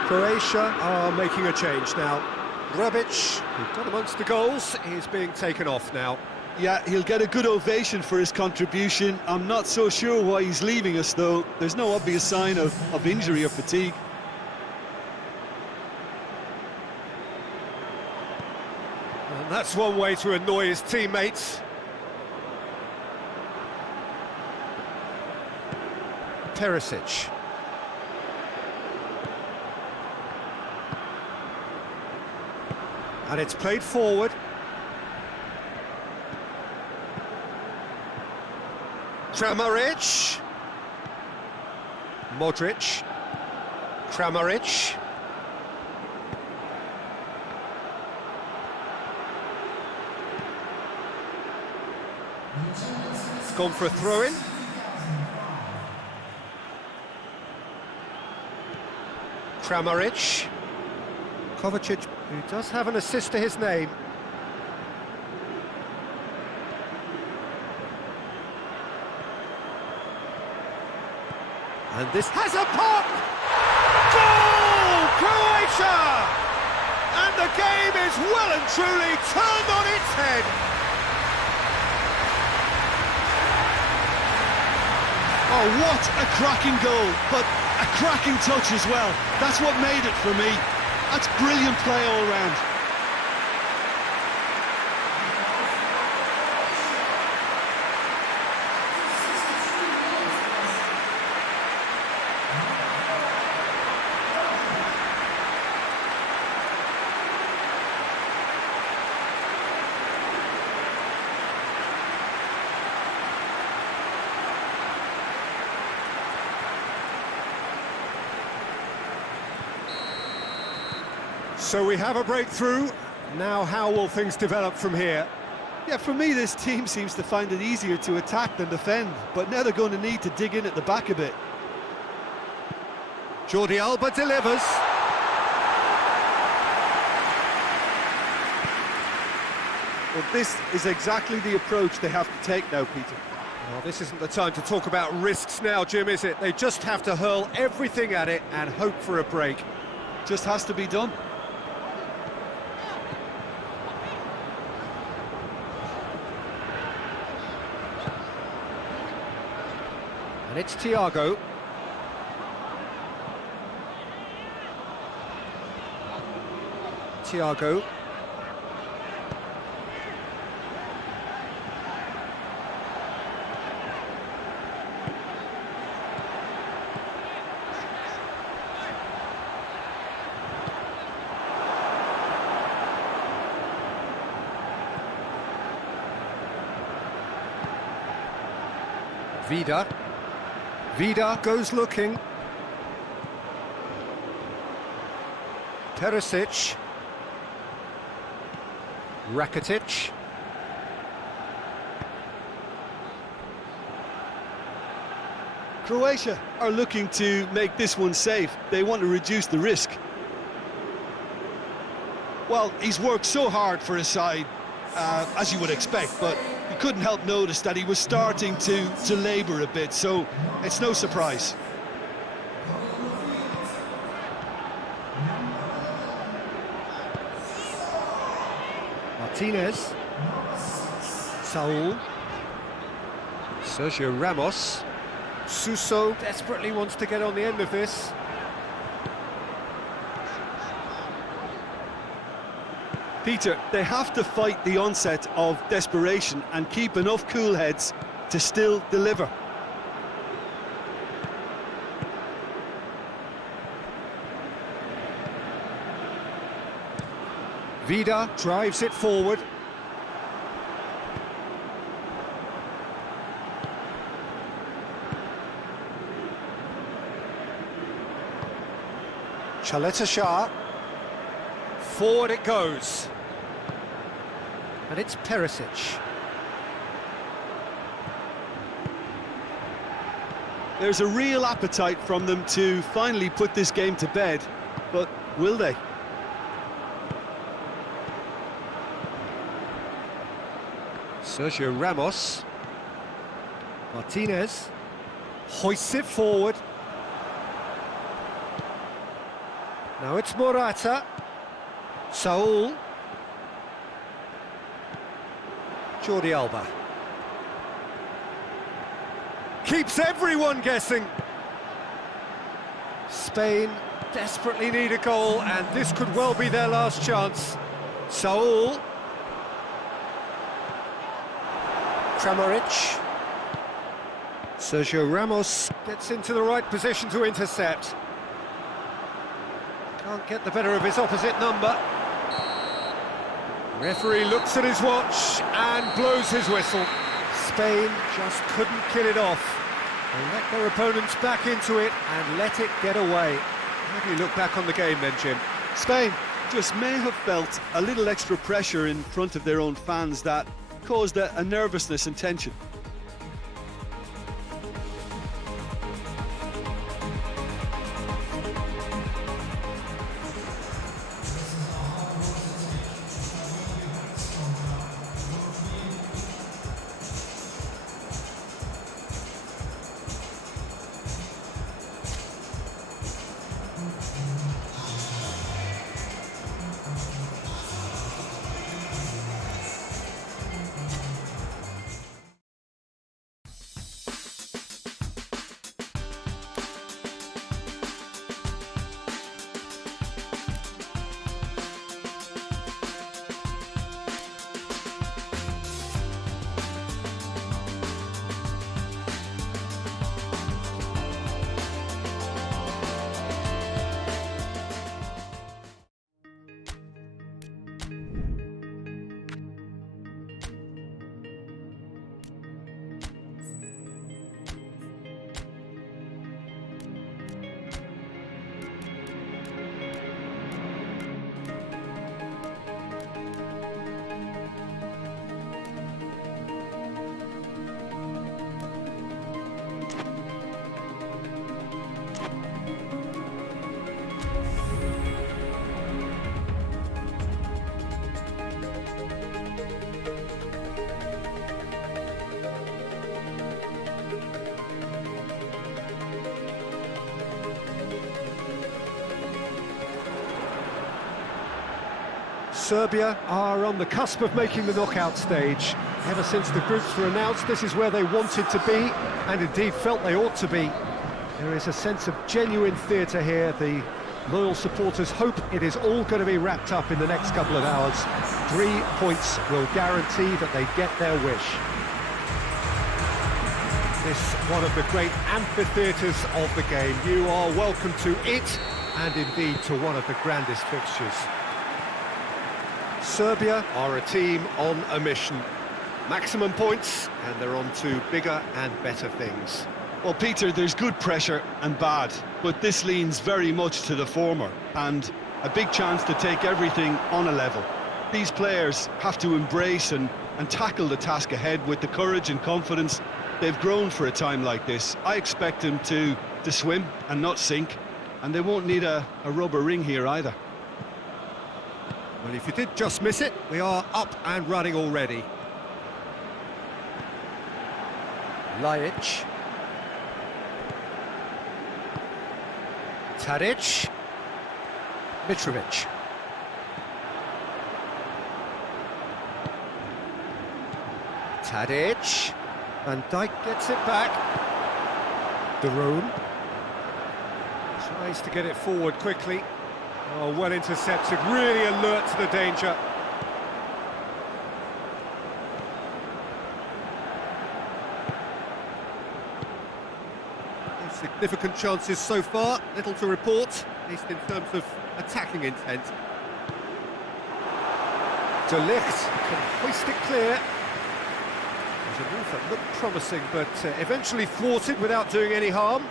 Croatia are making a change now. Rebic, who got amongst the goals, is being taken off now. Yeah, he'll get a good ovation for his contribution. I'm not so sure why he's leaving us, though. There's no obvious sign of injury or fatigue. And that's one way to annoy his teammates. Perisic. And it's played forward. Kramaric. Modric. Kramaric. It's gone for a throw-in. Kramaric. Kovacic, who does have an assist to his name. And this has a pop! Goal! Croatia! And the game is well and truly turned on its head. Oh, what a cracking goal, but a cracking touch as well. That's what made it for me. That's brilliant play all round. So we have a breakthrough. Now how will things develop from here? Yeah, for me, this team seems to find it easier to attack than defend, but now they're going to need to dig in at the back a bit. Jordi Alba delivers. Well, this is exactly the approach they have to take now, Peter. Well, this isn't the time to talk about risks now, Jim, is it? They just have to hurl everything at it and hope for a break. Just has to be done. And it's Thiago. Thiago. Vida. Vida goes looking. Perisic. Rakitic. Croatia are looking to make this one safe. They want to reduce the risk. Well, he's worked so hard for his side, as you would expect, but you couldn't help notice that he was starting to labour a bit, so it's no surprise. Martinez. Saul. Sergio Ramos. Suso desperately wants to get on the end of this. Peter, they have to fight the onset of desperation and keep enough cool heads to still deliver. Vida drives it forward. Chaleta Shah. Forward it goes. And it's Perisic. There's a real appetite from them to finally put this game to bed, but will they? Sergio Ramos. Martinez hoists it forward. Now it's Morata. Saul. Jordi Alba. Keeps everyone guessing. Spain desperately need a goal, and this could well be their last chance. Saul. Kramaric. Sergio Ramos gets into the right position to intercept. Can't get the better of his opposite number. Referee looks at his watch and blows his whistle. Spain just couldn't kill it off. They let their opponents back into it and let it get away. How do you look back on the game then, Jim? Spain just may have felt a little extra pressure in front of their own fans that caused a nervousness and tension. Serbia are on the cusp of making the knockout stage. Ever since the groups were announced, this is where they wanted to be, and indeed felt they ought to be. There is a sense of genuine theatre here. The loyal supporters hope it is all going to be wrapped up in the next couple of hours. 3 points will guarantee that they get their wish. This one of the great amphitheatres of the game. You are welcome to it, and indeed to one of the grandest fixtures. Serbia are a team on a mission. Maximum points, and they're on to bigger and better things. Well, Peter, there's good pressure and bad, but this leans very much to the former, and a big chance to take everything on a level. These players have to embrace and tackle the task ahead with the courage and confidence they've grown for a time like this. I expect them to swim and not sink, and they won't need a rubber ring here either. Well, if you did just miss it, we are up and running already. Lajic. Tadic. Mitrovic. Tadic. Van Dijk gets it back. De Roon. Tries to get it forward quickly. Oh, well intercepted, really alert to the danger. Significant chances so far, little to report, at least in terms of attacking intent. De Ligt can hoist it clear. There's a move that looked promising, but eventually thwarted without doing any harm.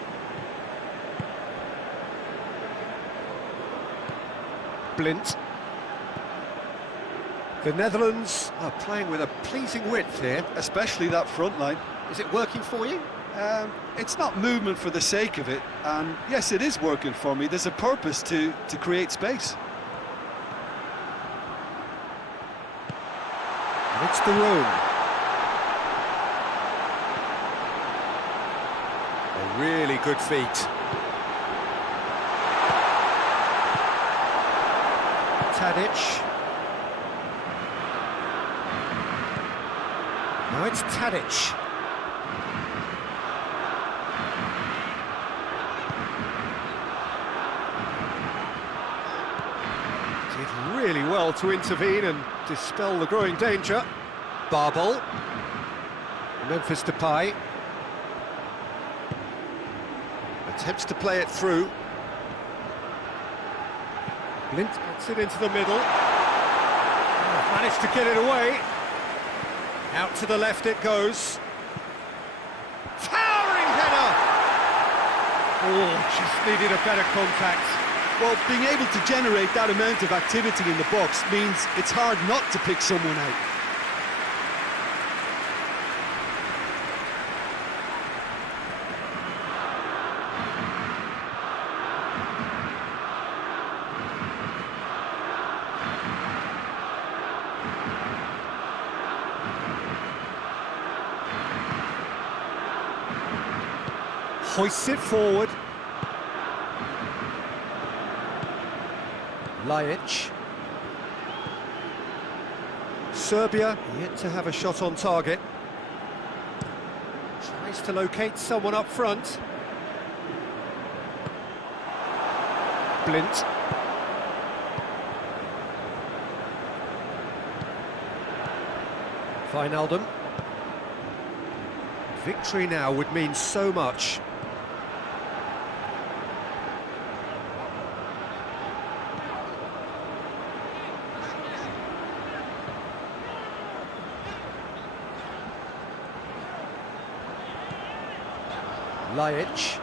Blint. The Netherlands are playing with a pleasing width here. Especially that front line. Is it working for you? It's not movement for the sake of it, and yes, it is working for me. There's a purpose to create space. And it's the room. A really good feat. Tadic. Now it's Tadic. Did really well to intervene and dispel the growing danger. Barbel. Memphis Depay. Attempts to play it through. Blint gets it into the middle. Oh, managed to get it away. Out to the left it goes. Towering header! Oh, just needed a better contact. Well, being able to generate that amount of activity in the box means it's hard not to pick someone out. Hoists it forward. Lajic. Serbia yet to have a shot on target. Tries to locate someone up front. Blint. Wijnaldum. Victory now would mean so much. Lajic.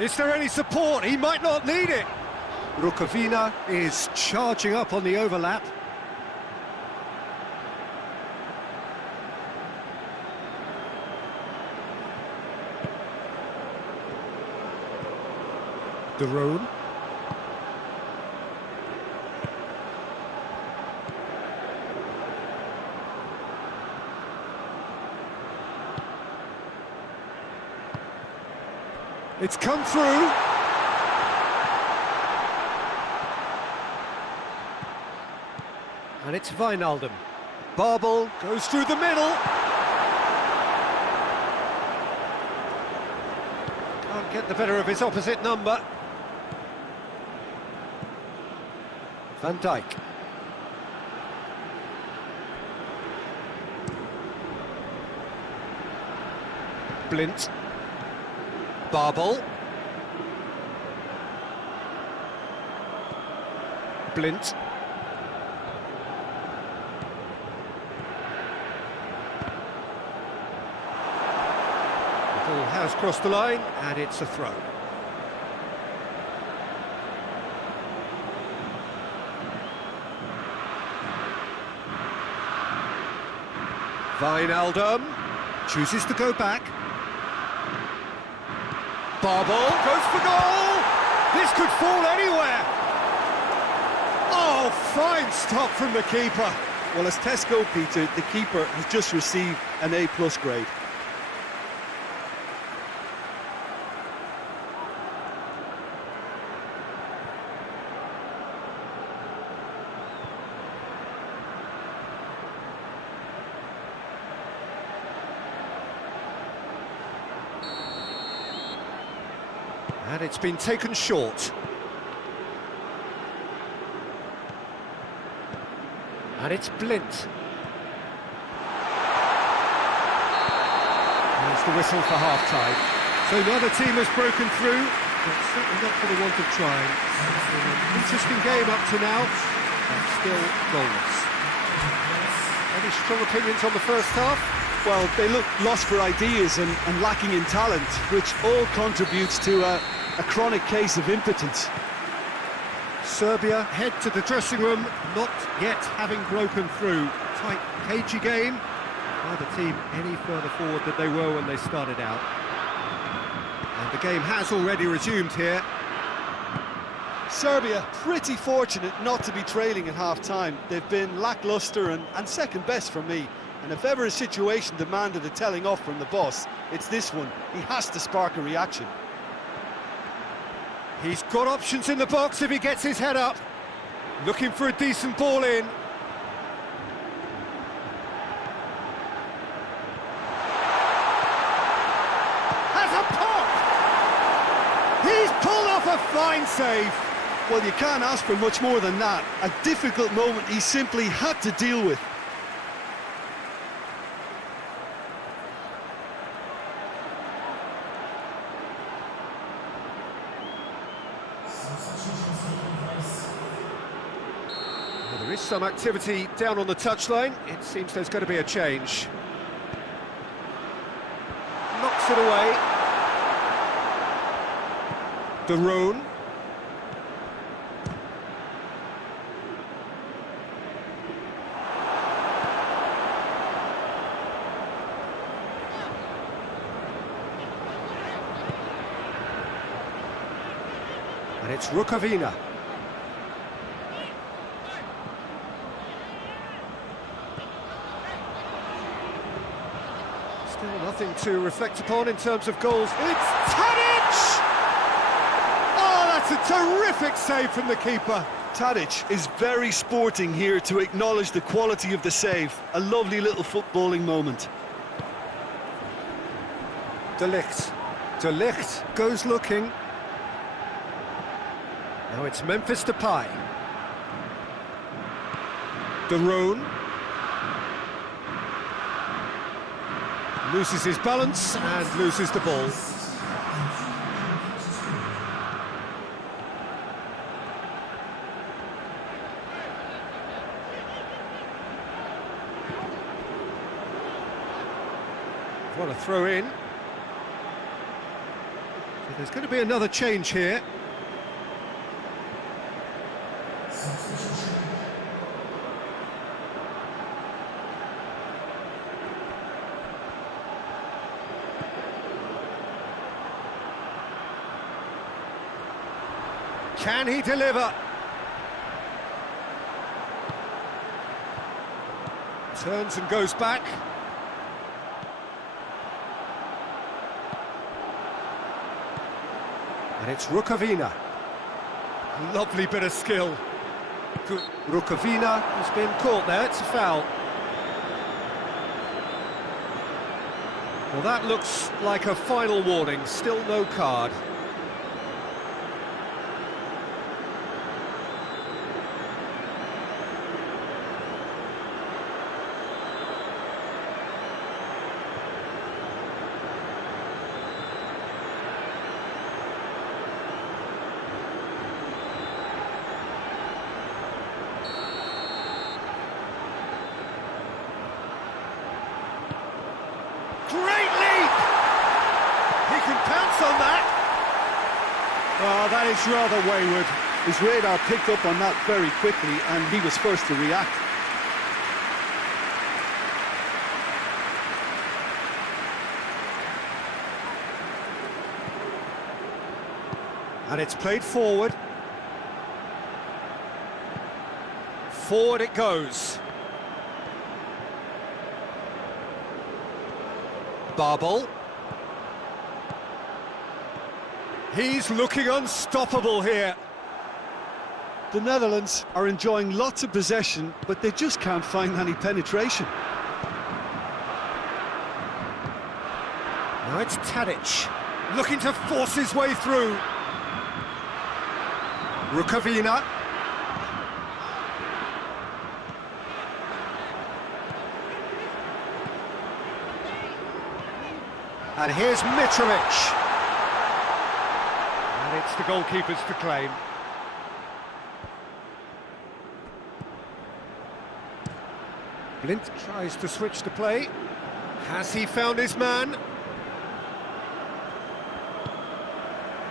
Is there any support? He might not need it. Rukavina is charging up on the overlap. De Roon. It's come through. And it's Wijnaldum. Barbel goes through the middle. Can't get the better of his opposite number. Van Dijk. Blint. Barbel. Blint. The ball has crossed the line, and it's a throw. Wijnaldum chooses to go back. Barbel goes for goal! This could fall anywhere. Oh, fine stop from the keeper. Well, as Tesco, Peter, the keeper has just received an A+ grade. And it's been taken short. And it's Blint. There's the whistle for half-time. So neither team has broken through, but certainly not for the want of trying. It's been an interesting game up to now, but still goalless. Any strong opinions on the first half? Well, they look lost for ideas and lacking in talent, which all contributes to a chronic case of impotence. Serbia head to the dressing room, not yet having broken through. Tight, cagey game. Neither team any further forward than they were when they started out. And the game has already resumed here. Serbia pretty fortunate not to be trailing at half-time. They've been lacklustre and second best for me. And if ever a situation demanded a telling off from the boss, it's this one. He has to spark a reaction. He's got options in the box if he gets his head up. Looking for a decent ball in. Has a pop! He's pulled off a fine save. Well, you can't ask for much more than that. A difficult moment he simply had to deal with. Well, there is some activity down on the touchline. It seems there's going to be a change. Knocks it away. Daroon. And it's Rukavina. Still nothing to reflect upon in terms of goals. It's Tadic! Oh, that's a terrific save from the keeper. Tadic is very sporting here to acknowledge the quality of the save. A lovely little footballing moment. De Ligt. De Ligt goes looking. Now it's Memphis Depay. Daroon. Loses his balance and loses the ball. What a throw in. So there's going to be another change here. Can he deliver? Turns and goes back. And it's Rukavina. Lovely bit of skill. Rukavina has been caught there, it's a foul. Well, that looks like a final warning, still no card. Great leap! He can pounce on that. Oh, that is rather wayward. His radar picked up on that very quickly and he was first to react. And it's played forward. Forward it goes. Babel. He's looking unstoppable here. The Netherlands are enjoying lots of possession, but they just can't find any penetration. Now it's Tadic, looking to force his way through. Rukavina. And here's Mitrovic. And it's the goalkeepers to claim. Blint tries to switch the play. Has he found his man?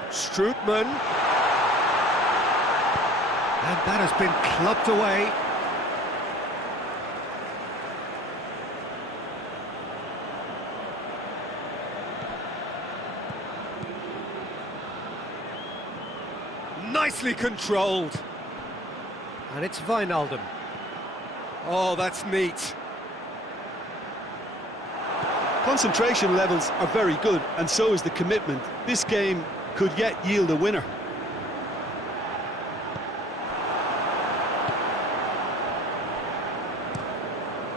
Strootman. And that has been clubbed away. Nicely controlled. And it's Wijnaldum. Oh, that's neat. Concentration levels are very good, and so is the commitment. This game could yet yield a winner.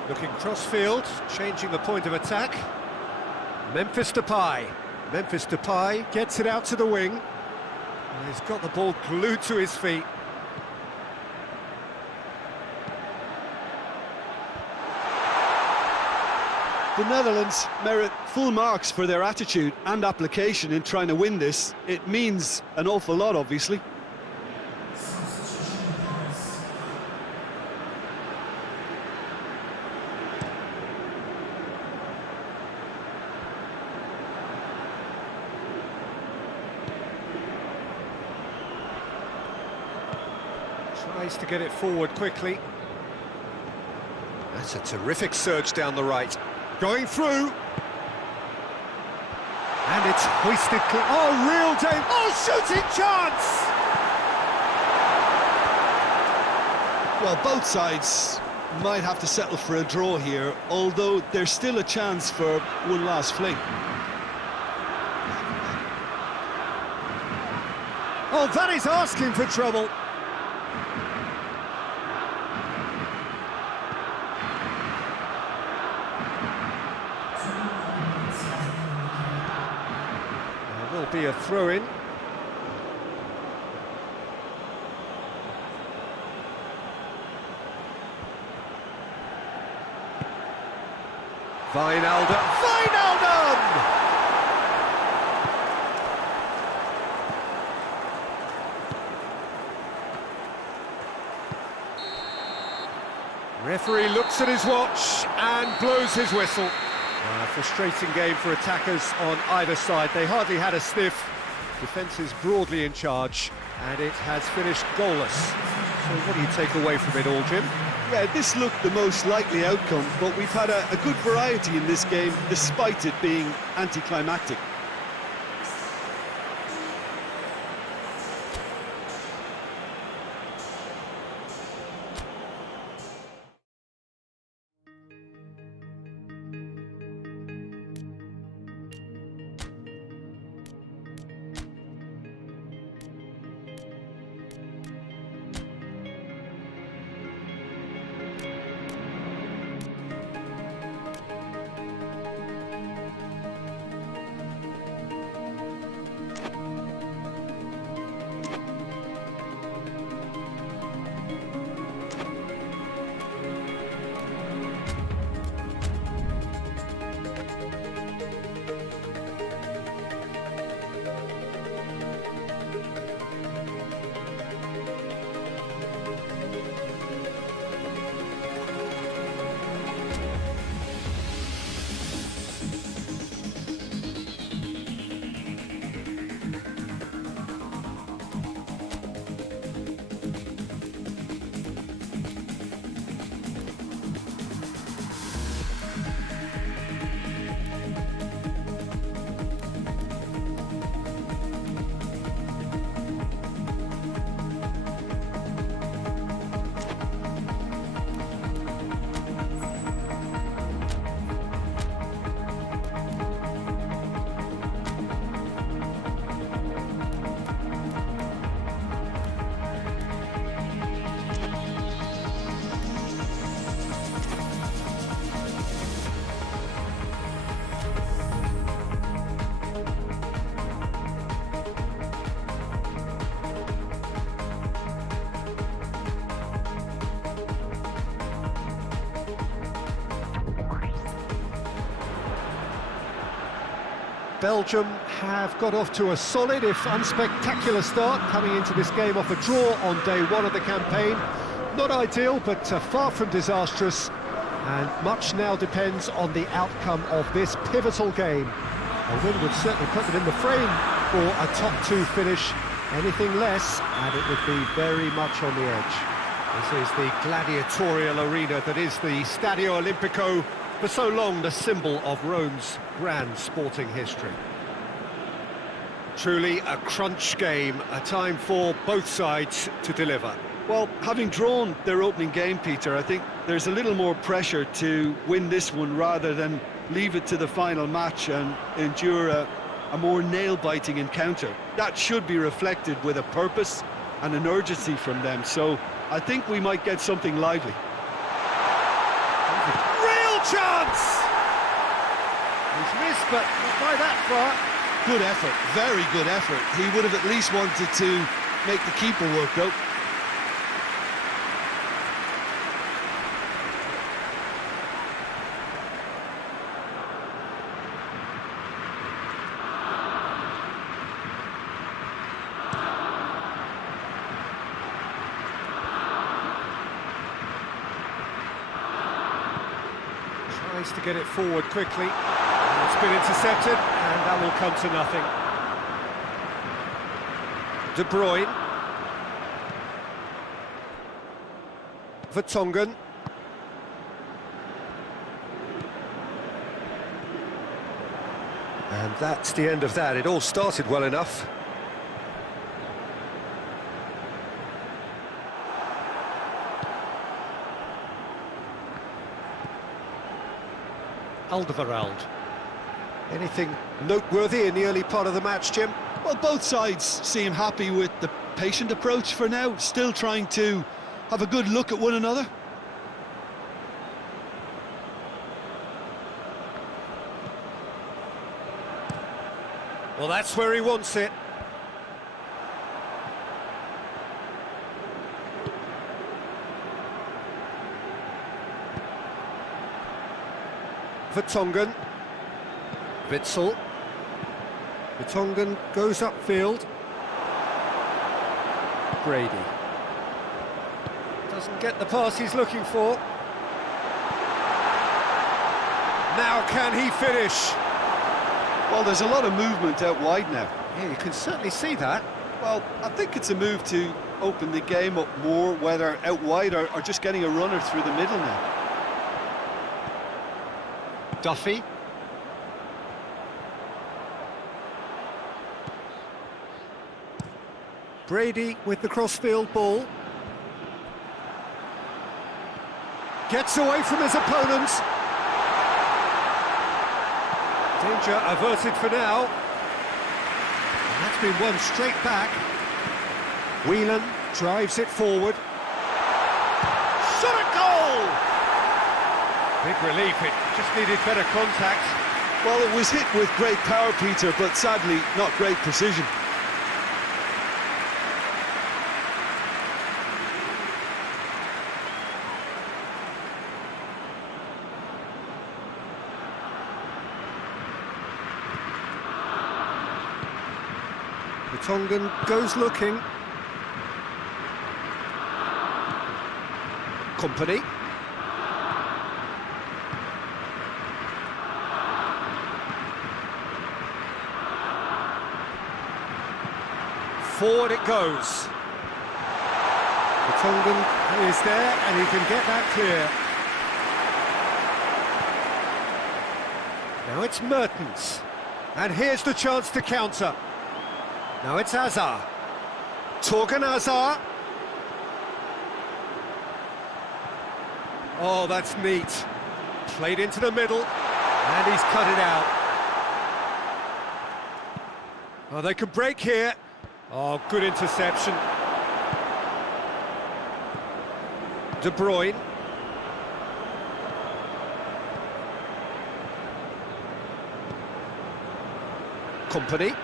Looking cross-field, changing the point of attack. Memphis Depay. Memphis Depay gets it out to the wing. And he's got the ball glued to his feet. The Netherlands merit full marks for their attitude and application in trying to win this. It means an awful lot, obviously. Tries to get it forward quickly. That's a terrific surge down the right. Going through. And it's hoisted clear. Oh, real danger. Oh, shooting chance! Well, both sides might have to settle for a draw here, although there's still a chance for one last fling. Oh, that is asking for trouble. There will be a throw-in. Wijnaldum! Referee looks at his watch and blows his whistle. Frustrating game for attackers on either side. They hardly had a sniff. Defence is broadly in charge, and it has finished goalless. So what do you take away from it all, Jim? Yeah, this looked the most likely outcome, but we've had a good variety in this game, despite it being anticlimactic. Belgium have got off to a solid, if unspectacular start, coming into this game off a draw on day one of the campaign. Not ideal, but far from disastrous, and much now depends on the outcome of this pivotal game. A win would certainly put them in the frame for a top two finish. Anything less, and it would be very much on the edge. This is the gladiatorial arena that is the Stadio Olimpico, for so long the symbol of Rome's grand sporting history. Truly a crunch game, a time for both sides to deliver. Well, having drawn their opening game, Peter, I think there's a little more pressure to win this one rather than leave it to the final match and endure a more nail-biting encounter. That should be reflected with a purpose and an urgency from them, so I think we might get something lively. Real chance! He's missed, but not by that far. Good effort, very good effort. He would have at least wanted to make the keeper work out. Tries to get it forward quickly. It's been intercepted, and that will come to nothing. De Bruyne. Vertonghen. And that's the end of that. It all started well enough. Alderweireld. Anything noteworthy in the early part of the match, Jim? Well, both sides seem happy with the patient approach for now, still trying to have a good look at one another. Well, that's where he wants it. Vertonghen. Witsel. Vertonghen goes upfield. Brady. Doesn't get the pass he's looking for. Now can he finish? Well, there's a lot of movement out wide now. Yeah, you can certainly see that. Well, I think it's a move to open the game up more, whether out wide or just getting a runner through the middle now. Duffy. Brady with the crossfield ball. Gets away from his opponents. Danger averted for now. And that's been won straight back. Whelan drives it forward. Shot at goal! Big relief, it just needed better contact. Well, it was hit with great power, Peter, but sadly not great precision. Vertonghen goes looking. Company. Forward it goes. Vertonghen is there, and he can get that clear. Now it's Mertens. And here's the chance to counter. Now it's Hazard. Torgan Hazard. Oh, that's neat. Played into the middle, and he's cut it out. Oh, they could break here. Oh, good interception. De Bruyne. Company.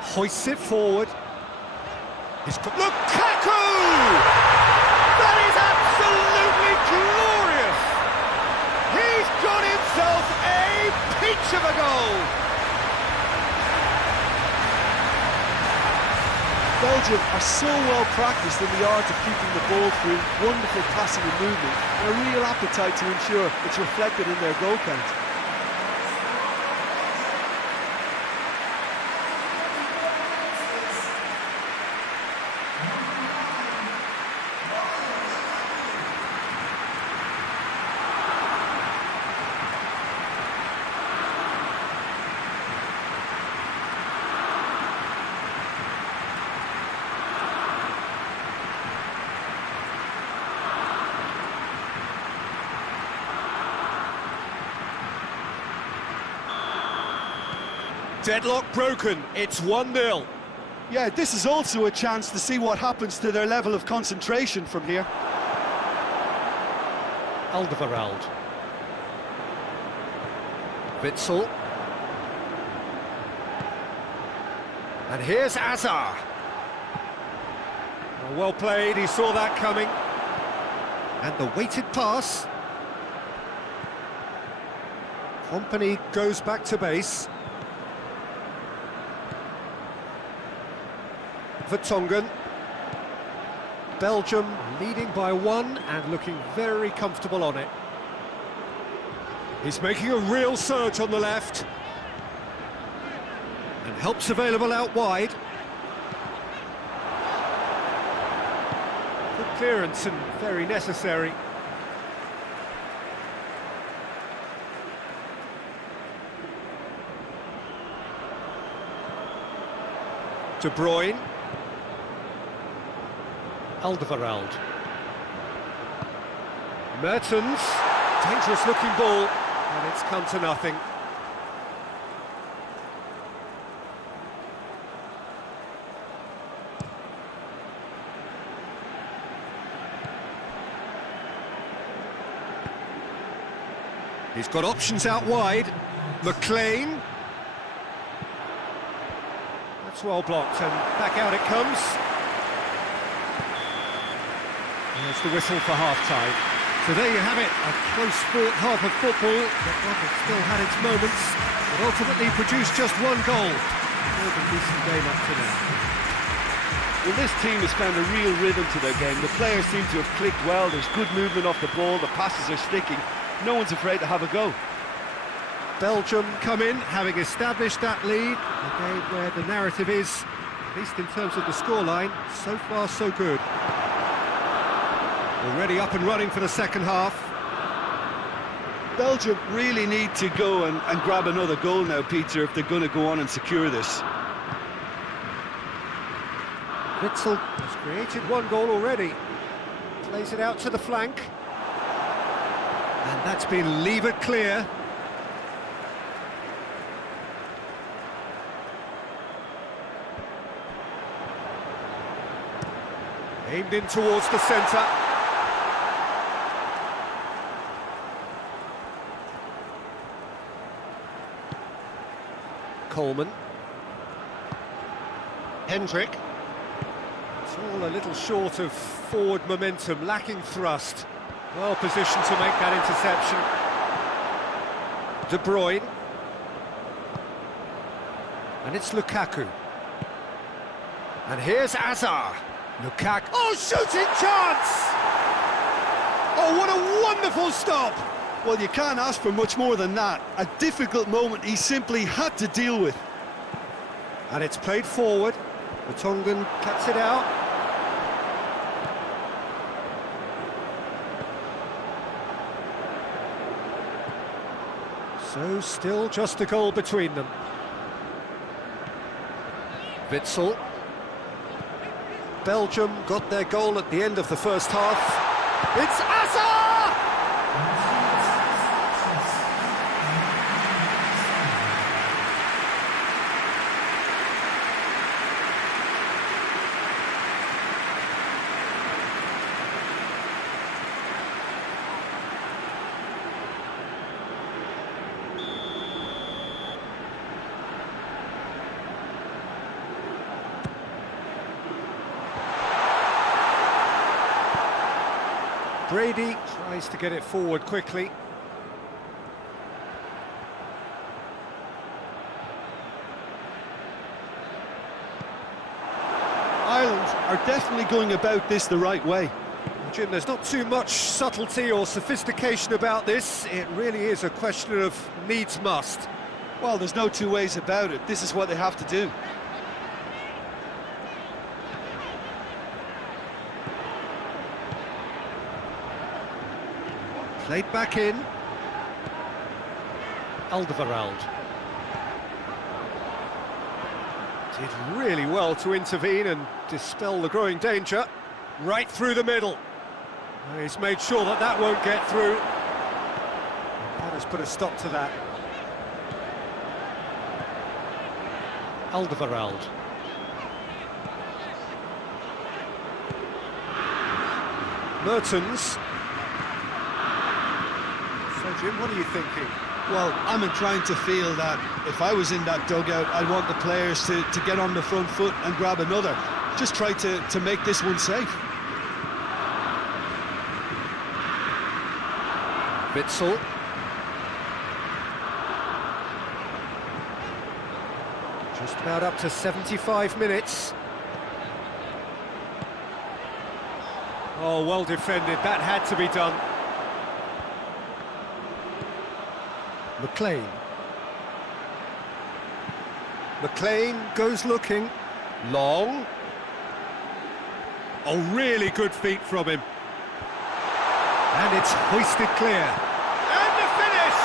Hoists it forward. Lukaku! That touch of a goal. Belgium are so well practiced in the art of keeping the ball through, wonderful passing and movement, and a real appetite to ensure it's reflected in their goal count. Deadlock broken, it's 1-0. Yeah, this is also a chance to see what happens to their level of concentration from here. Alderweireld. Witsel. And here's Azar. Well played, he saw that coming. And the weighted pass. Company goes back to base. Vertonghen. Belgium leading by 1 and looking very comfortable on it. He's making a real surge on the left. And help's available out wide. Good clearance and very necessary. De Bruyne. Alderweireld. Mertens, dangerous looking ball, and it's come to nothing. He's got options out wide. McLean. That's well blocked, and back out it comes. There's the whistle for half-time. So there you have it, a close-fought half of football, but one that still had its moments, but ultimately produced just 1 goal. More than decent game up to now. Well, this team has found a real rhythm to their game. The players seem to have clicked well, there's good movement off the ball, the passes are sticking. No one's afraid to have a go. Belgium come in, having established that lead, a game where the narrative is, at least in terms of the scoreline, so far so good. Already up and running for the second half. Belgium really need to go and grab another goal now, Peter, if they're going to go on and secure this. Witsel has created 1 goal already. Plays it out to the flank. And that's been levered clear. Aimed in towards the centre. Coleman. Hendrick. It's all a little short of forward momentum, lacking thrust. Well positioned to make that interception. De Bruyne. And it's Lukaku. And here's Azar. Lukaku. Oh, shooting chance! Oh, what a wonderful stop! Well, you can't ask for much more than that. A difficult moment he simply had to deal with. And it's played forward. Vertonghen cuts it out. So still just a goal between them. Witsel. Belgium got their goal at the end of the first half. It's Azar! Brady tries to get it forward quickly. are definitely going about this the right way. Jim, there's not too much subtlety or sophistication about this. It really is a question of needs must. Well, there's no two ways about it. This is what they have to do. Played back in. Alderweireld. Did really well to intervene and dispel the growing danger. Right through the middle. He's made sure that that won't get through. That has put a stop to that. Alderweireld. Mertens. So, Jim, what are you thinking? Well, I'm inclined to feel that if I was in that dugout, I'd want the players to get on the front foot and grab another. Just try to make this one safe. Witsel. Just about up to 75 minutes. Oh, well defended. That had to be done. McLean. McLean goes looking. Long. Oh, really good feet from him. And it's hoisted clear. And the finish!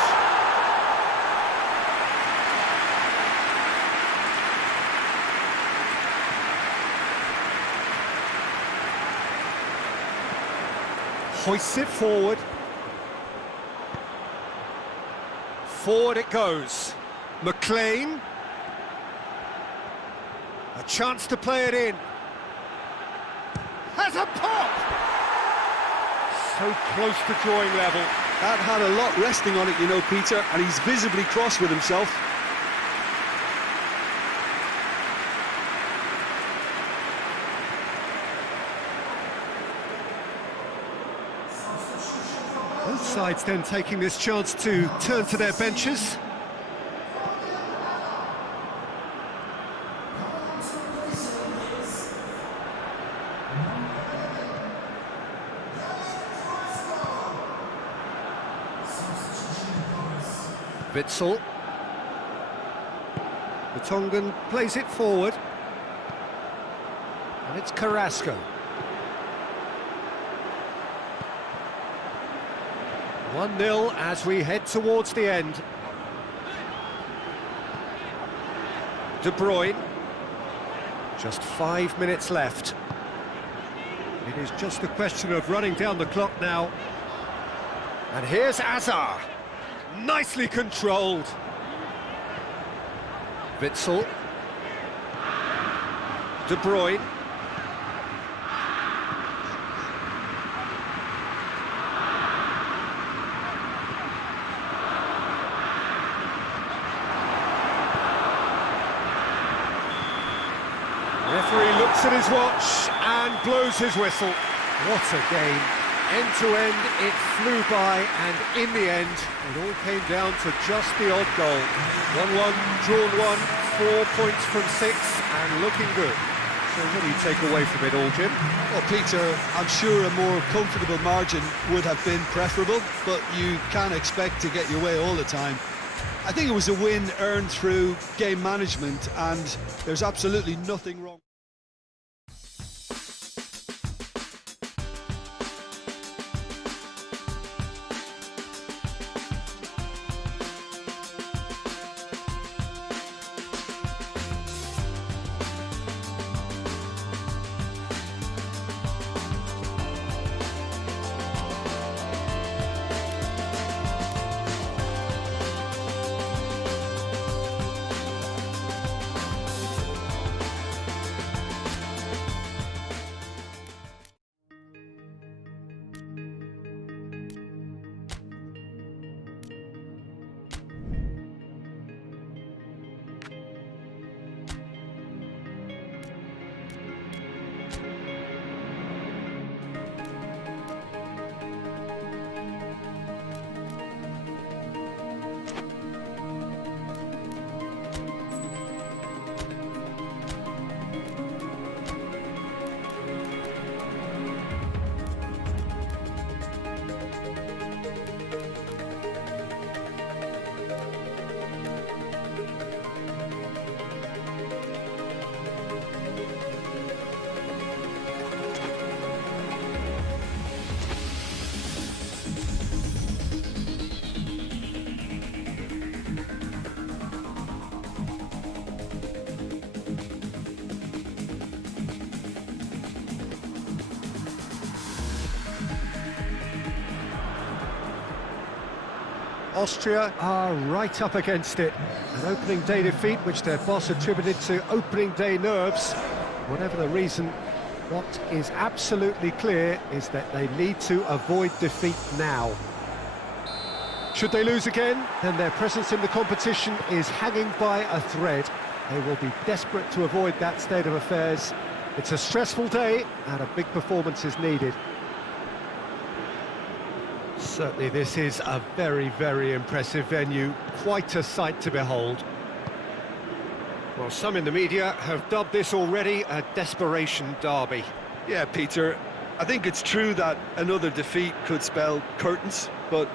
Hoists it forward. Forward it goes. McLean. A chance to play it in. Has a pop! So close to drawing level. That had a lot resting on it, you know, Peter, and he's visibly cross with himself. Both sides then taking this chance to turn to their benches. Witsel. The Tongan plays it forward. And it's Carrasco. 1-0 as we head towards the end. De Bruyne. Just 5 minutes left. It is just a question of running down the clock now. And here's Hazard. Nicely controlled. Witsel. De Bruyne. Referee looks at his watch and blows his whistle. What a game. End to end, it flew by, and in the end, it all came down to just the odd goal. 1-1, drawn 1, 4 points from 6, and looking good. So what do you take away from it all, Jim? Well, Peter, I'm sure a more comfortable margin would have been preferable, but you can't expect to get your way all the time. I think it was a win earned through game management, and there's absolutely nothing wrong. Austria are right up against it. An opening day defeat which their boss attributed to opening day nerves. Whatever the reason, what is absolutely clear is that they need to avoid defeat now. Should they lose again, then their presence in the competition is hanging by a thread. They will be desperate to avoid that state of affairs. It's a stressful day and a big performance is needed. Certainly this is a very, very impressive venue. Quite a sight to behold. Well, some in the media have dubbed this already a desperation derby. Yeah, Peter, I think it's true that another defeat could spell curtains, but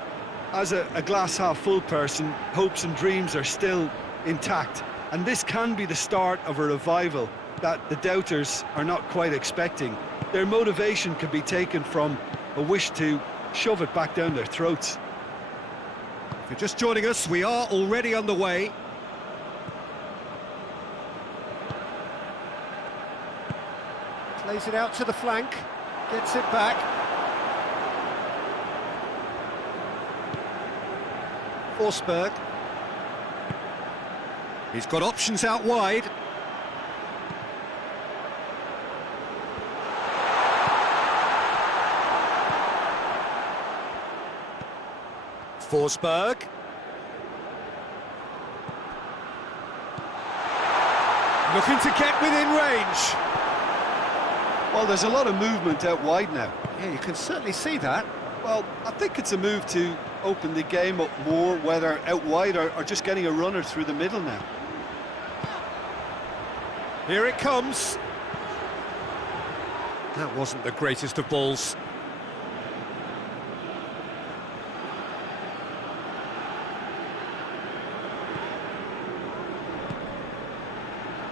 as a glass-half-full person, hopes and dreams are still intact. And this can be the start of a revival that the doubters are not quite expecting. Their motivation can be taken from a wish to shove it back down their throats. If you're just joining us, we are already underway. Plays it out to the flank, gets it back. Forsberg. He's got options out wide. Forsberg. Looking to get within range. Well, there's a lot of movement out wide now. Yeah, you can certainly see that. Well, I think it's a move to open the game up more, whether out wide or just getting a runner through the middle now. Here it comes. That wasn't the greatest of balls.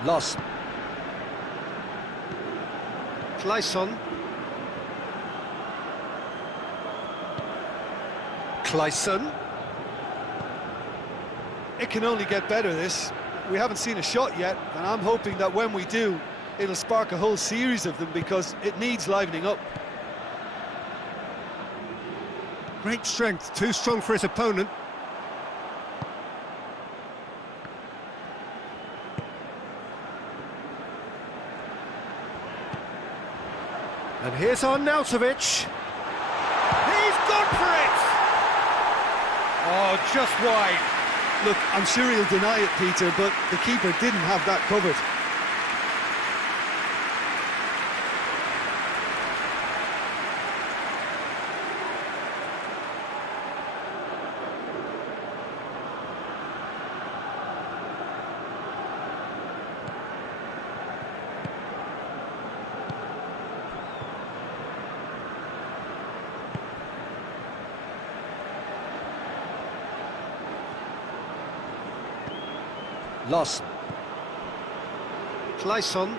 Loss. Clayson. Clayson. It can only get better, this. We haven't seen a shot yet, and I'm hoping that when we do, it'll spark a whole series of them because it needs livening up. Great strength, too strong for his opponent. And here's Arnautovic. He's gone for it! Oh, just wide. Look, I'm sure he'll deny it, Peter, but the keeper didn't have that covered. Lawson. Clayson.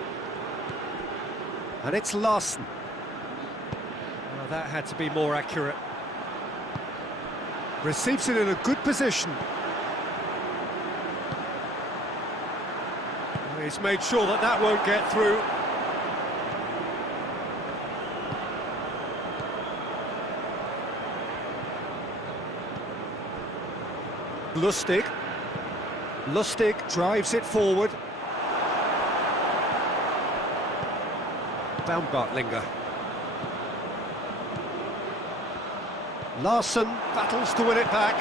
And it's Lawson. Well, that had to be more accurate. Receives it in a good position. He's made sure that that won't get through. Lustig. Lustig drives it forward. Baumgartlinger. Larsson battles to win it back.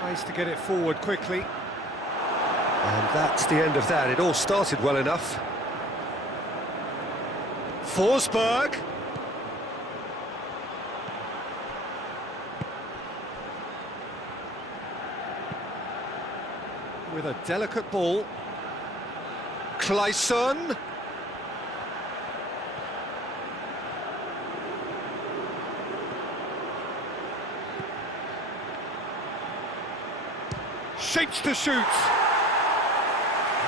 Tries to get it forward quickly. And that's the end of that. It all started well enough. Forsberg. With a delicate ball. Clayson. Shapes to shoot.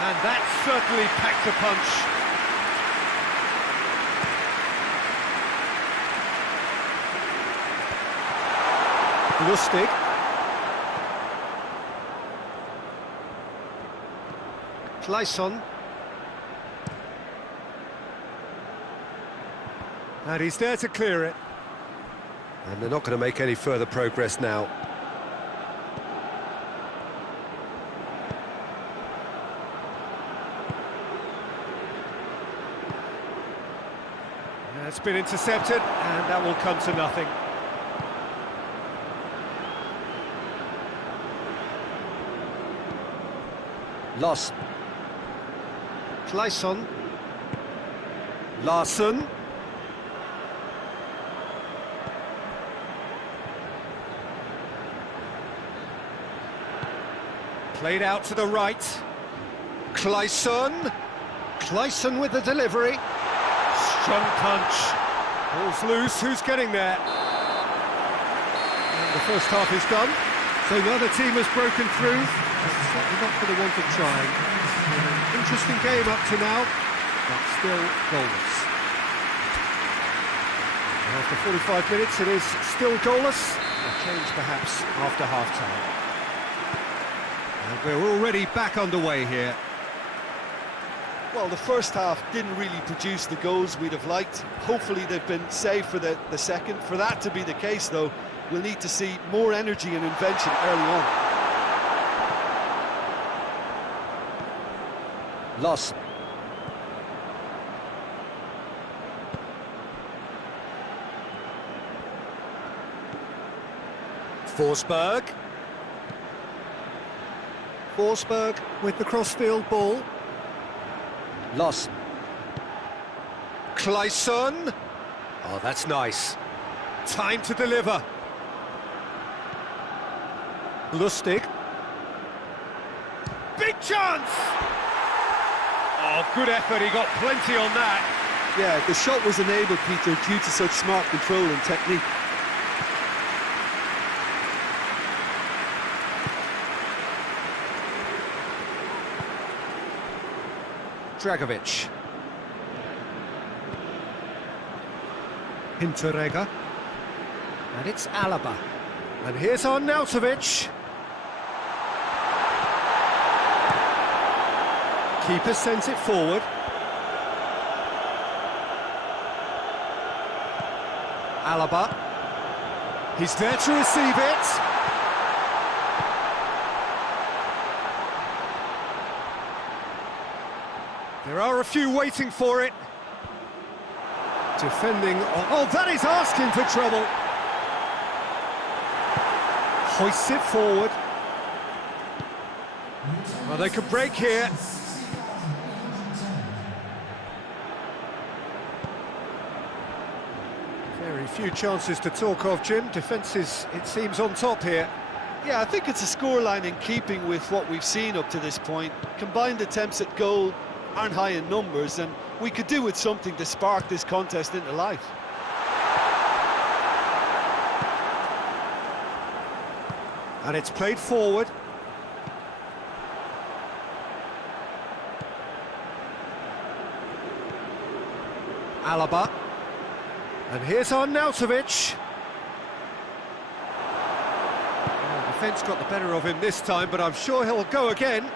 And that certainly packed a punch. Lustig. Clayson. And he's there to clear it. And they're not going to make any further progress now. It's been intercepted, and that will come to nothing. Loss. Clayson. Larsson. Played out to the right. Clayson. Clayson with the delivery. Strong punch. Ball's loose, who's getting there? And the first half is done. So the other team has broken through. Certainly not for the want of trying. Interesting game up to now, but still goalless. And after 45 minutes it is still goalless. A change perhaps after half-time. And we're already back underway here. Well, the first half didn't really produce the goals we'd have liked. Hopefully they've been saved for the second. For that to be the case, though, we'll need to see more energy and invention early on. Loss. Forsberg. Forsberg with the crossfield ball. Loss. Clayson. Oh, that's nice. Time to deliver. Lustig. Big chance! Oh, good effort, he got plenty on that. Yeah, the shot was enabled, Peter, due to such smart control and technique. Dragovic. Hinteregger. And it's Alaba. And here's Arnautovic. Keeper sends it forward. Alaba. He's there to receive it. There are a few waiting for it. Defending... Oh, that is asking for trouble. Hoists it forward. Well, they could break here. Very few chances to talk of, Jim. Defence is, it seems, on top here. Yeah, I think it's a scoreline in keeping with what we've seen up to this point. Combined attempts at goal aren't high in numbers, and we could do with something to spark this contest into life. And it's played forward. Alaba. And here's Arnautovic. Oh, defence got the better of him this time, but I'm sure he'll go again.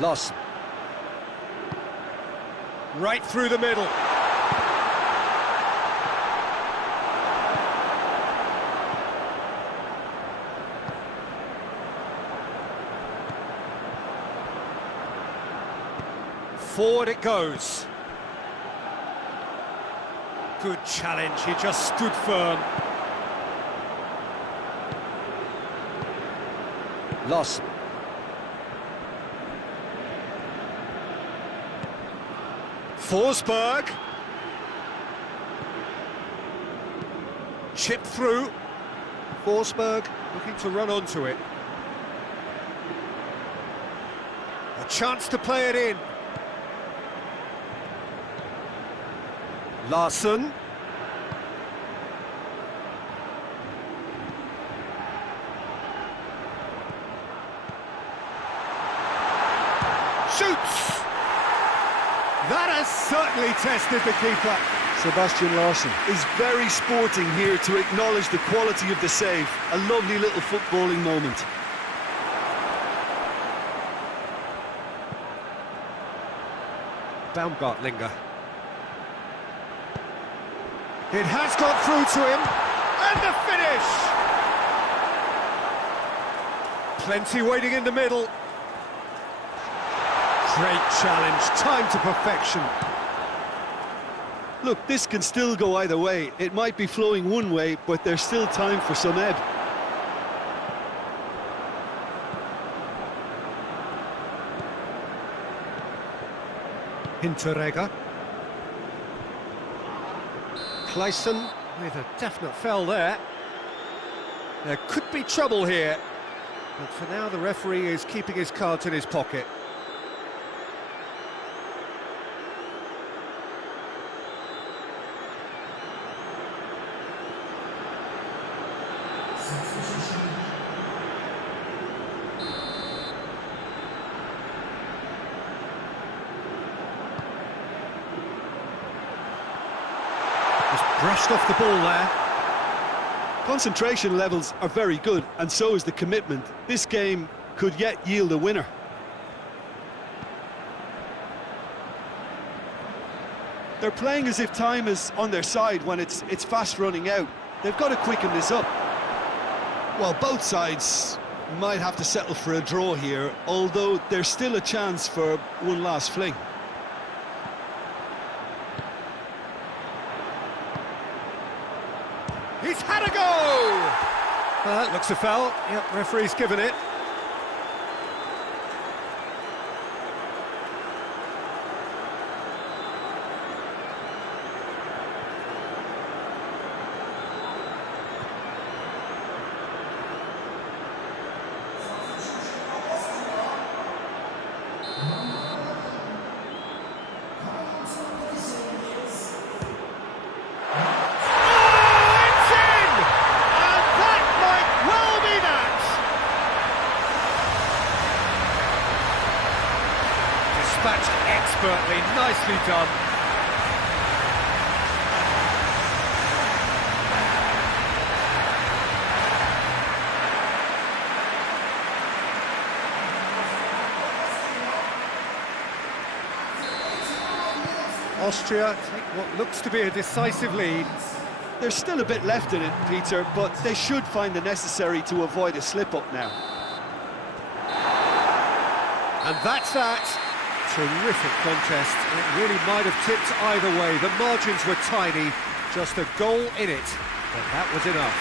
Loss. Right through the middle. Forward it goes. Good challenge, he just stood firm. Loss. Forsberg. Chip through. Forsberg looking to run onto it. A chance to play it in. Larsson. Shoots! That has certainly tested the keeper. Sebastian Larsson is very sporting here to acknowledge the quality of the save. A lovely little footballing moment. Baumgartlinger. It has got through to him, and the finish! Plenty waiting in the middle. Great challenge, time to perfection. Look, this can still go either way. It might be flowing one way, but there's still time for some ebb. Hinteregger. Clayson with a definite foul there. There could be trouble here, but for now the referee is keeping his cards in his pocket. Just brushed off the ball there. Concentration levels are very good, and so is the commitment. This game could yet yield a winner. They're playing as if time is on their side when it's fast running out. They've got to quicken this up. Well, both sides might have to settle for a draw here, although there's still a chance for one last fling. He's had a go! That looks a foul. Yep, referee's given it. Dispatched expertly, nicely done. Austria take what looks to be a decisive lead. There's still a bit left in it, Peter, but they should find the necessary to avoid a slip-up now. And that's that. Terrific contest. It really might have tipped either way. The margins were tiny, just a goal in it, but that was enough.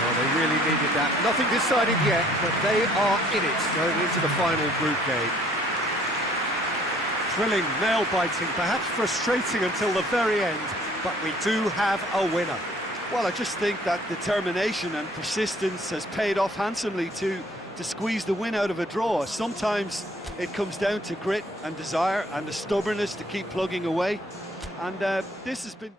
Well, they really needed that. Nothing decided yet, but they are in it going into the final group game. Thrilling, nail-biting, perhaps frustrating until the very end, but we do have a winner. Well, I just think that determination and persistence has paid off handsomely to squeeze the win out of a draw. Sometimes it comes down to grit and desire and the stubbornness to keep plugging away. And this has been...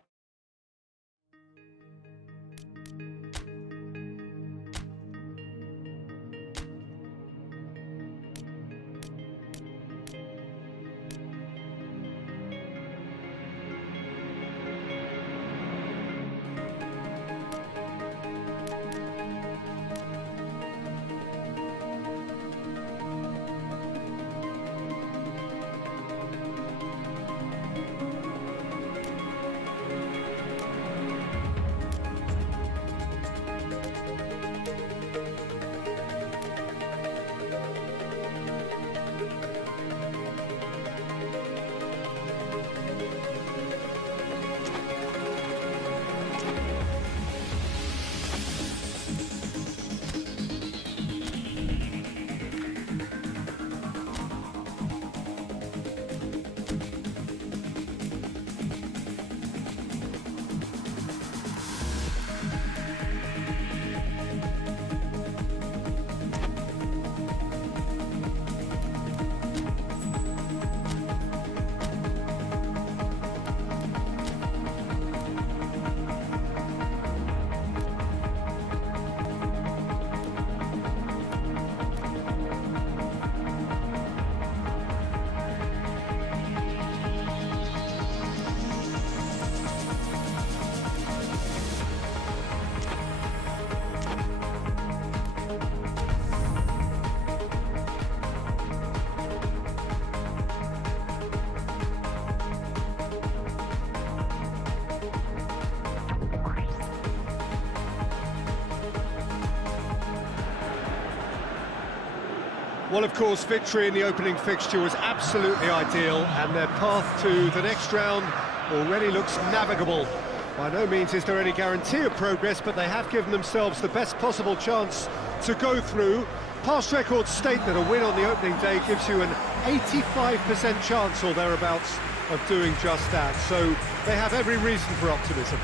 Well, of course, victory in the opening fixture was absolutely ideal, and their path to the next round already looks navigable. By no means is there any guarantee of progress, but they have given themselves the best possible chance to go through. Past records state that a win on the opening day gives you an 85% chance or thereabouts of doing just that, so they have every reason for optimism.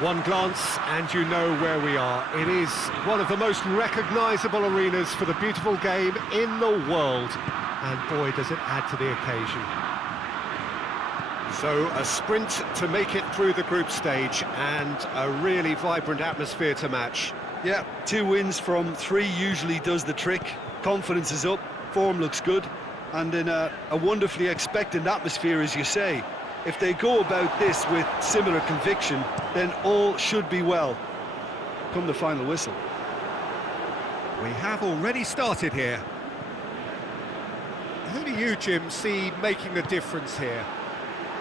One glance and you know where we are. It is one of the most recognisable arenas for the beautiful game in the world. And boy, does it add to the occasion. So a sprint to make it through the group stage and a really vibrant atmosphere to match. Yeah, 2 wins from 3 usually does the trick. Confidence is up, form looks good, and in a wonderfully expectant atmosphere, as you say. If they go about this with similar conviction, then all should be well come the final whistle. We have already started here. Who do you, Jim, see making the difference here?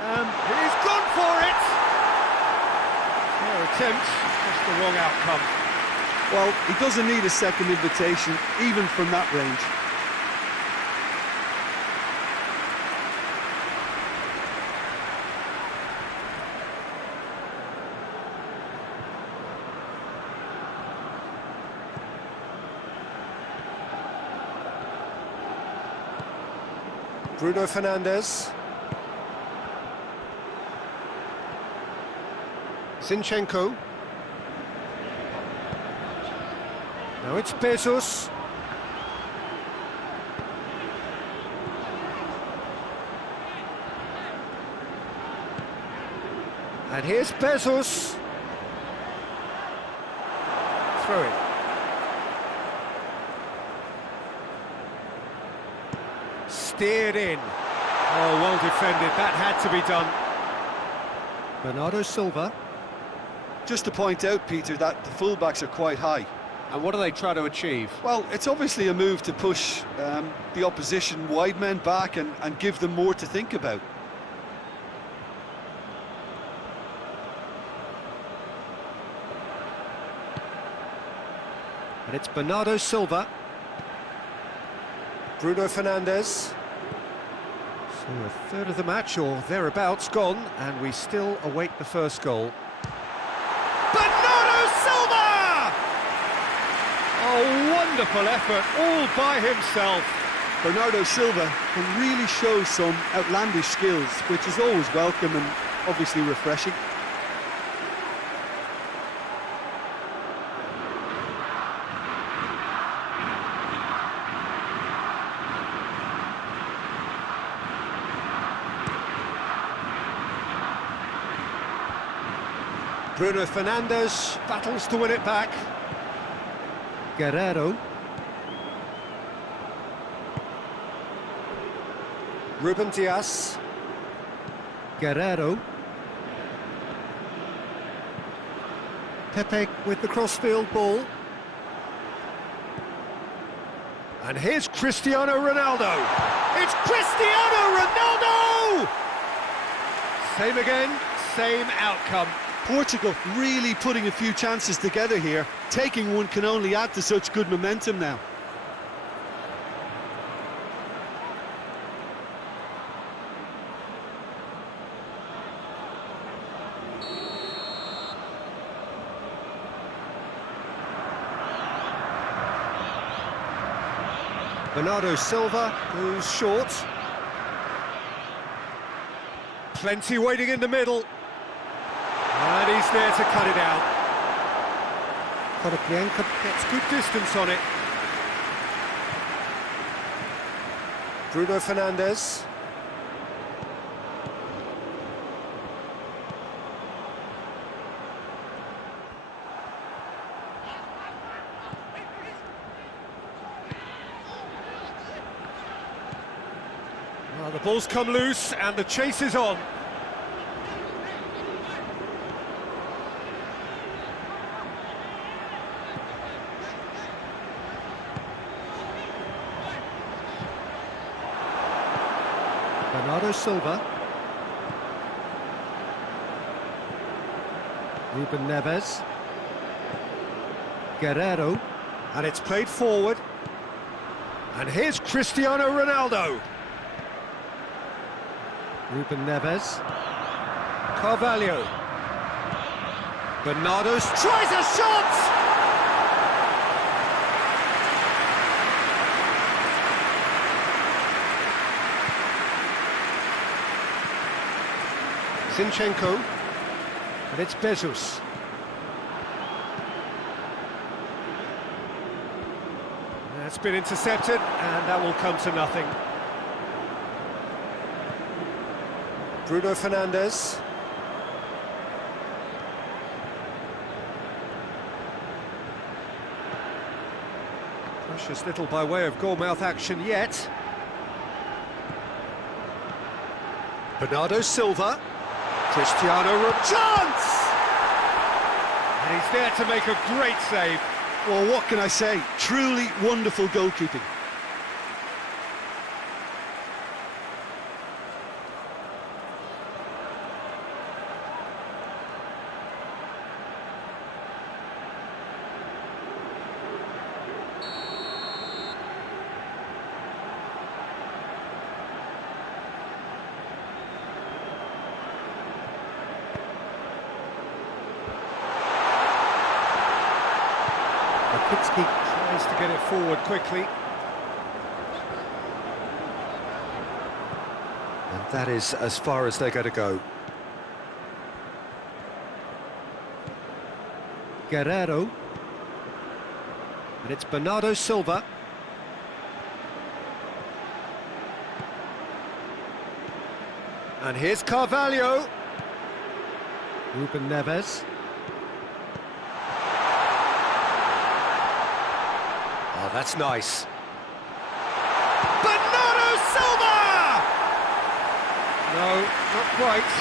He's gone for it! Fair attempt, just the wrong outcome. Well, he doesn't need a second invitation, even from that range. Bruno Fernandes. Zinchenko. Now it's Bezos. And here's Bezos. Throw it. Steered in. Oh, well defended. That had to be done. Bernardo Silva. Just to point out, Peter, that the fullbacks are quite high. And what do they try to achieve? Well, it's obviously a move to push the opposition wide men back and give them more to think about. And it's Bernardo Silva. Bruno Fernandes. So a third of the match, or thereabouts, gone, and we still await the first goal. Bernardo Silva! A wonderful effort, all by himself. Bernardo Silva can really show some outlandish skills, which is always welcome and obviously refreshing. Bruno Fernandes battles to win it back. Guerrero. Ruben Dias. Guerrero. Pepe with the crossfield ball. And here's Cristiano Ronaldo. It's Cristiano Ronaldo! Same again, same outcome. Portugal really putting a few chances together here. Taking one can only add to such good momentum now. Bernardo Silva goes short. Plenty waiting in the middle. And he's there to cut it out. Konoplyanka gets good distance on it. Bruno Fernandes. Well, the ball's come loose and the chase is on. Bernardo Silva. Ruben Neves. Guerrero. And it's played forward. And here's Cristiano Ronaldo. Ruben Neves. Carvalho. Bernardo tries a shot! Zinchenko. And it's Bezos. That's been intercepted, and that will come to nothing. Bruno Fernandes. Precious little by way of goal-mouth action yet. Bernardo Silva. Cristiano chance! And he's there to make a great save. Well, what can I say? Truly wonderful goalkeeping. Rakitsky tries to get it forward quickly. And that is as far as they're going to go. Guerrero. And it's Bernardo Silva. And here's Carvalho. Ruben Neves. Oh, that's nice. Bernardo Silva! No, not quite.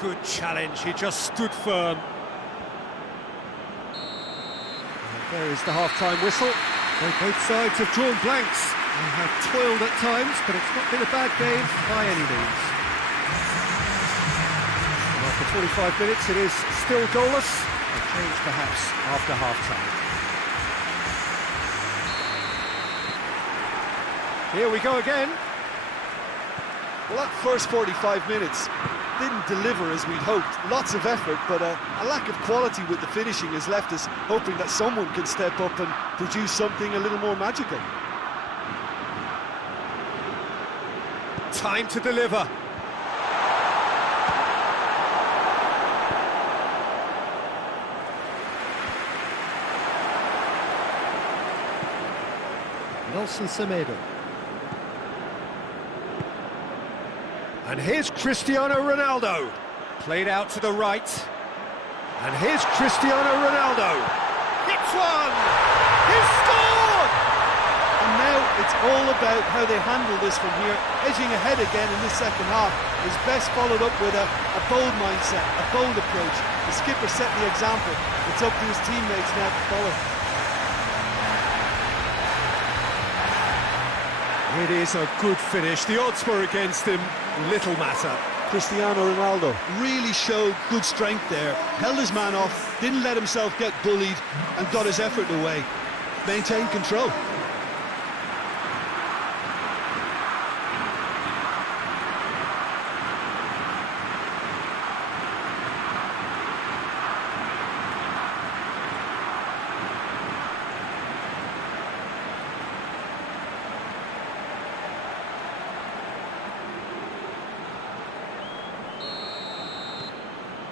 Good challenge, he just stood firm. And there is the half-time whistle. Both sides have drawn blanks. They have toiled at times, but it's not been a bad game by any means. And after 45 minutes, it is still goalless. A change perhaps after half-time. Here we go again. Well, that first 45 minutes didn't deliver as we'd hoped. Lots of effort, but a lack of quality with the finishing has left us hoping that someone can step up and produce something a little more magical. Time to deliver. Nelson Semedo. And here's Cristiano Ronaldo. Played out to the right. And here's Cristiano Ronaldo. Hits one! He's scored! And now it's all about how they handle this from here. Edging ahead again in this second half is best followed up with a bold mindset, a bold approach. The skipper set the example. It's up to his teammates now to follow. It is a good finish. The odds were against him. Little matter. Cristiano Ronaldo Really showed good strength there. Held his man off, didn't let himself get bullied, and got his effort away. Maintained control.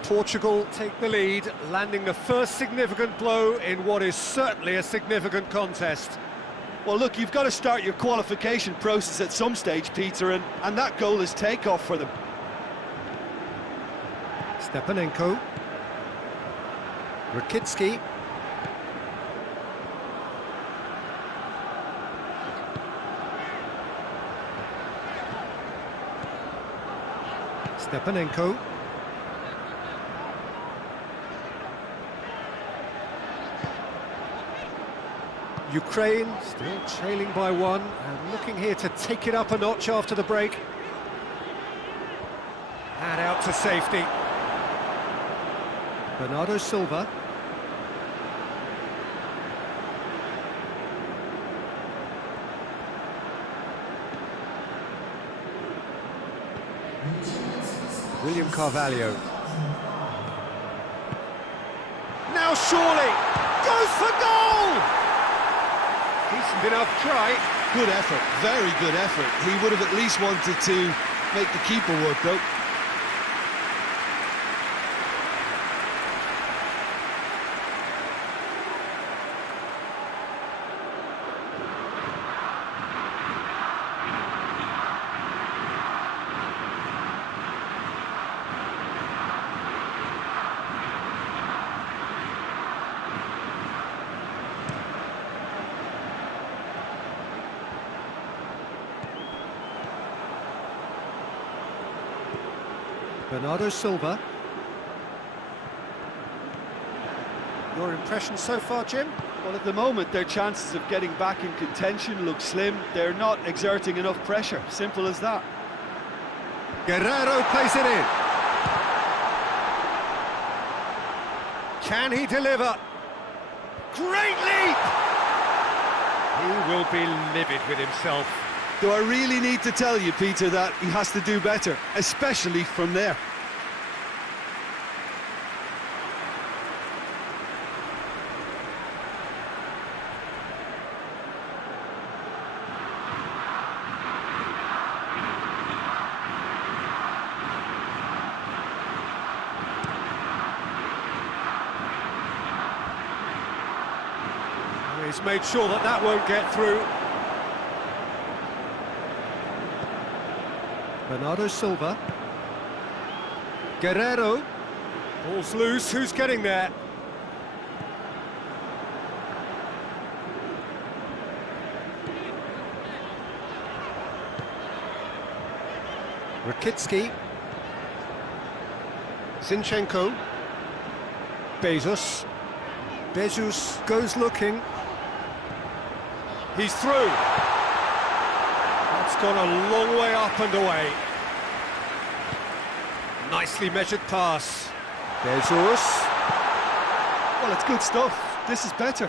Portugal take the lead, landing the first significant blow in what is certainly a significant contest. Well, look, you've got to start your qualification process at some stage, Peter, and that goal is takeoff for them. Stepanenko. Rakitsky. Stepanenko. Ukraine still trailing by one and looking here to take it up a notch after the break. And out to safety. Bernardo Silva. William Carvalho. Now surely goes for goal! Decent enough try. Good effort, very good effort. He would have at least wanted to make the keeper work though. Bernardo Silva. Your impression so far, Jim? Well, at the moment, their chances of getting back in contention look slim. They're not exerting enough pressure. Simple as that. Guerrero plays it in. Can he deliver? Great leap! He will be livid with himself. Do I really need to tell you, Peter, that he has to do better, especially from there? He's made sure that that won't get through. Bernardo Silva. Guerrero. Ball's loose, who's getting there? Rakitsky. Zinchenko. Bezos. Bezos goes looking. He's through. That's gone a long way up and away. Nicely measured pass. Bezos. Well, it's good stuff. This is better.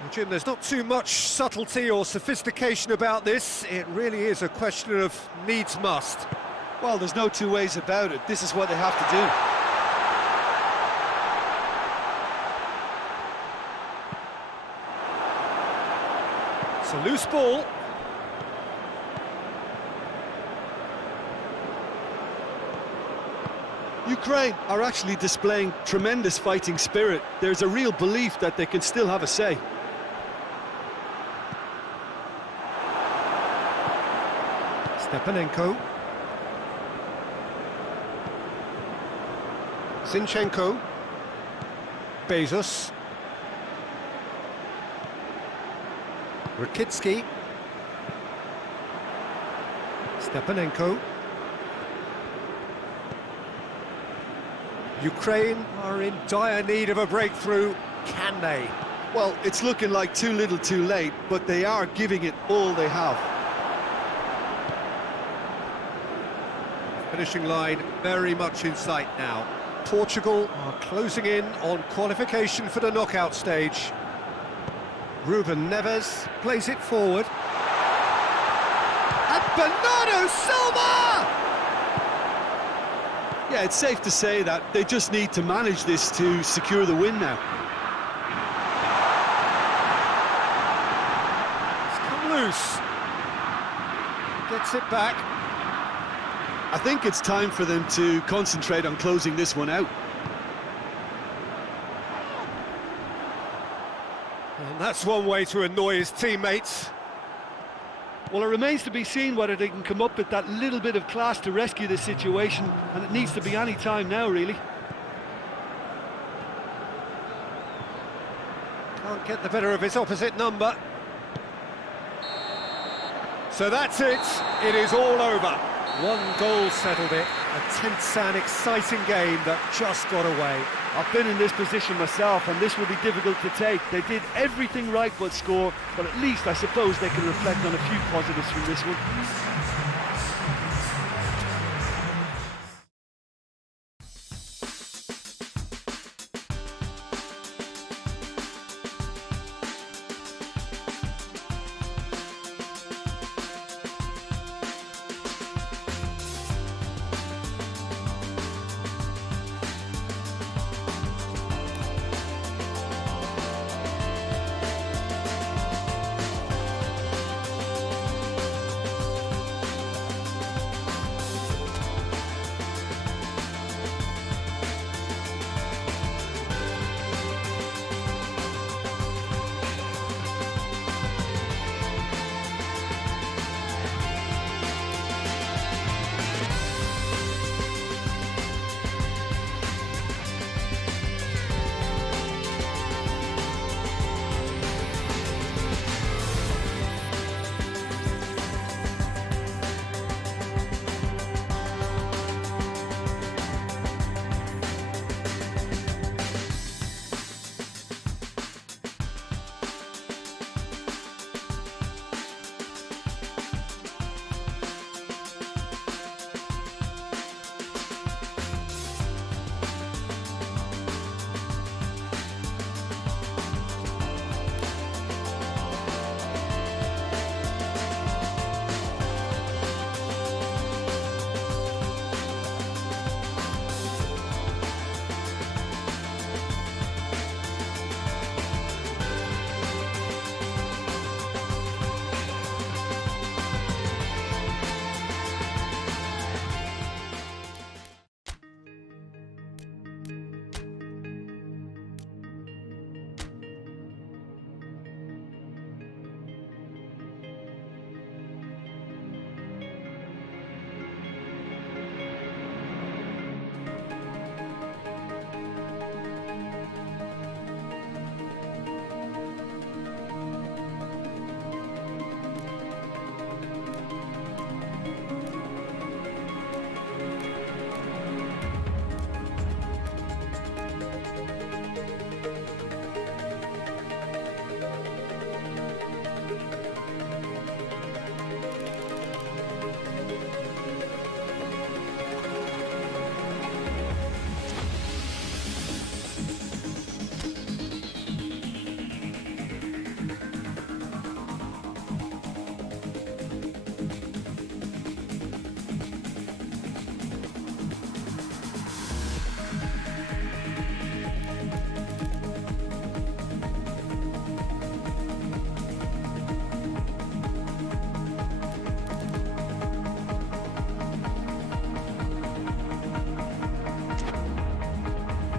Well, Jim, there's not too much subtlety or sophistication about this. It really is a question of needs must. Well, there's no two ways about it. This is what they have to do. It's a loose ball. Ukraine are actually displaying tremendous fighting spirit. There's a real belief that they can still have a say. Stepanenko. Zinchenko. Bezos. Rakitsky. Stepanenko. Ukraine are in dire need of a breakthrough. Can they? Well, it's looking like too little too late, but they are giving it all they have. Finishing line very much in sight now. Portugal are closing in on qualification for the knockout stage. Ruben Neves plays it forward. And Bernardo Silva! Yeah, it's safe to say that they just need to manage this to secure the win now. It's come loose. Gets it back. I think it's time for them to concentrate on closing this one out. And that's one way to annoy his teammates. Well, it remains to be seen whether they can come up with that little bit of class to rescue this situation, and it needs to be any time now, really. Can't get the better of his opposite number. So that's it. It is all over. One goal settled it, a tense and exciting game that just got away. I've been in this position myself, and this will be difficult to take. They did everything right but score, but at least I suppose they can reflect on a few positives from this one.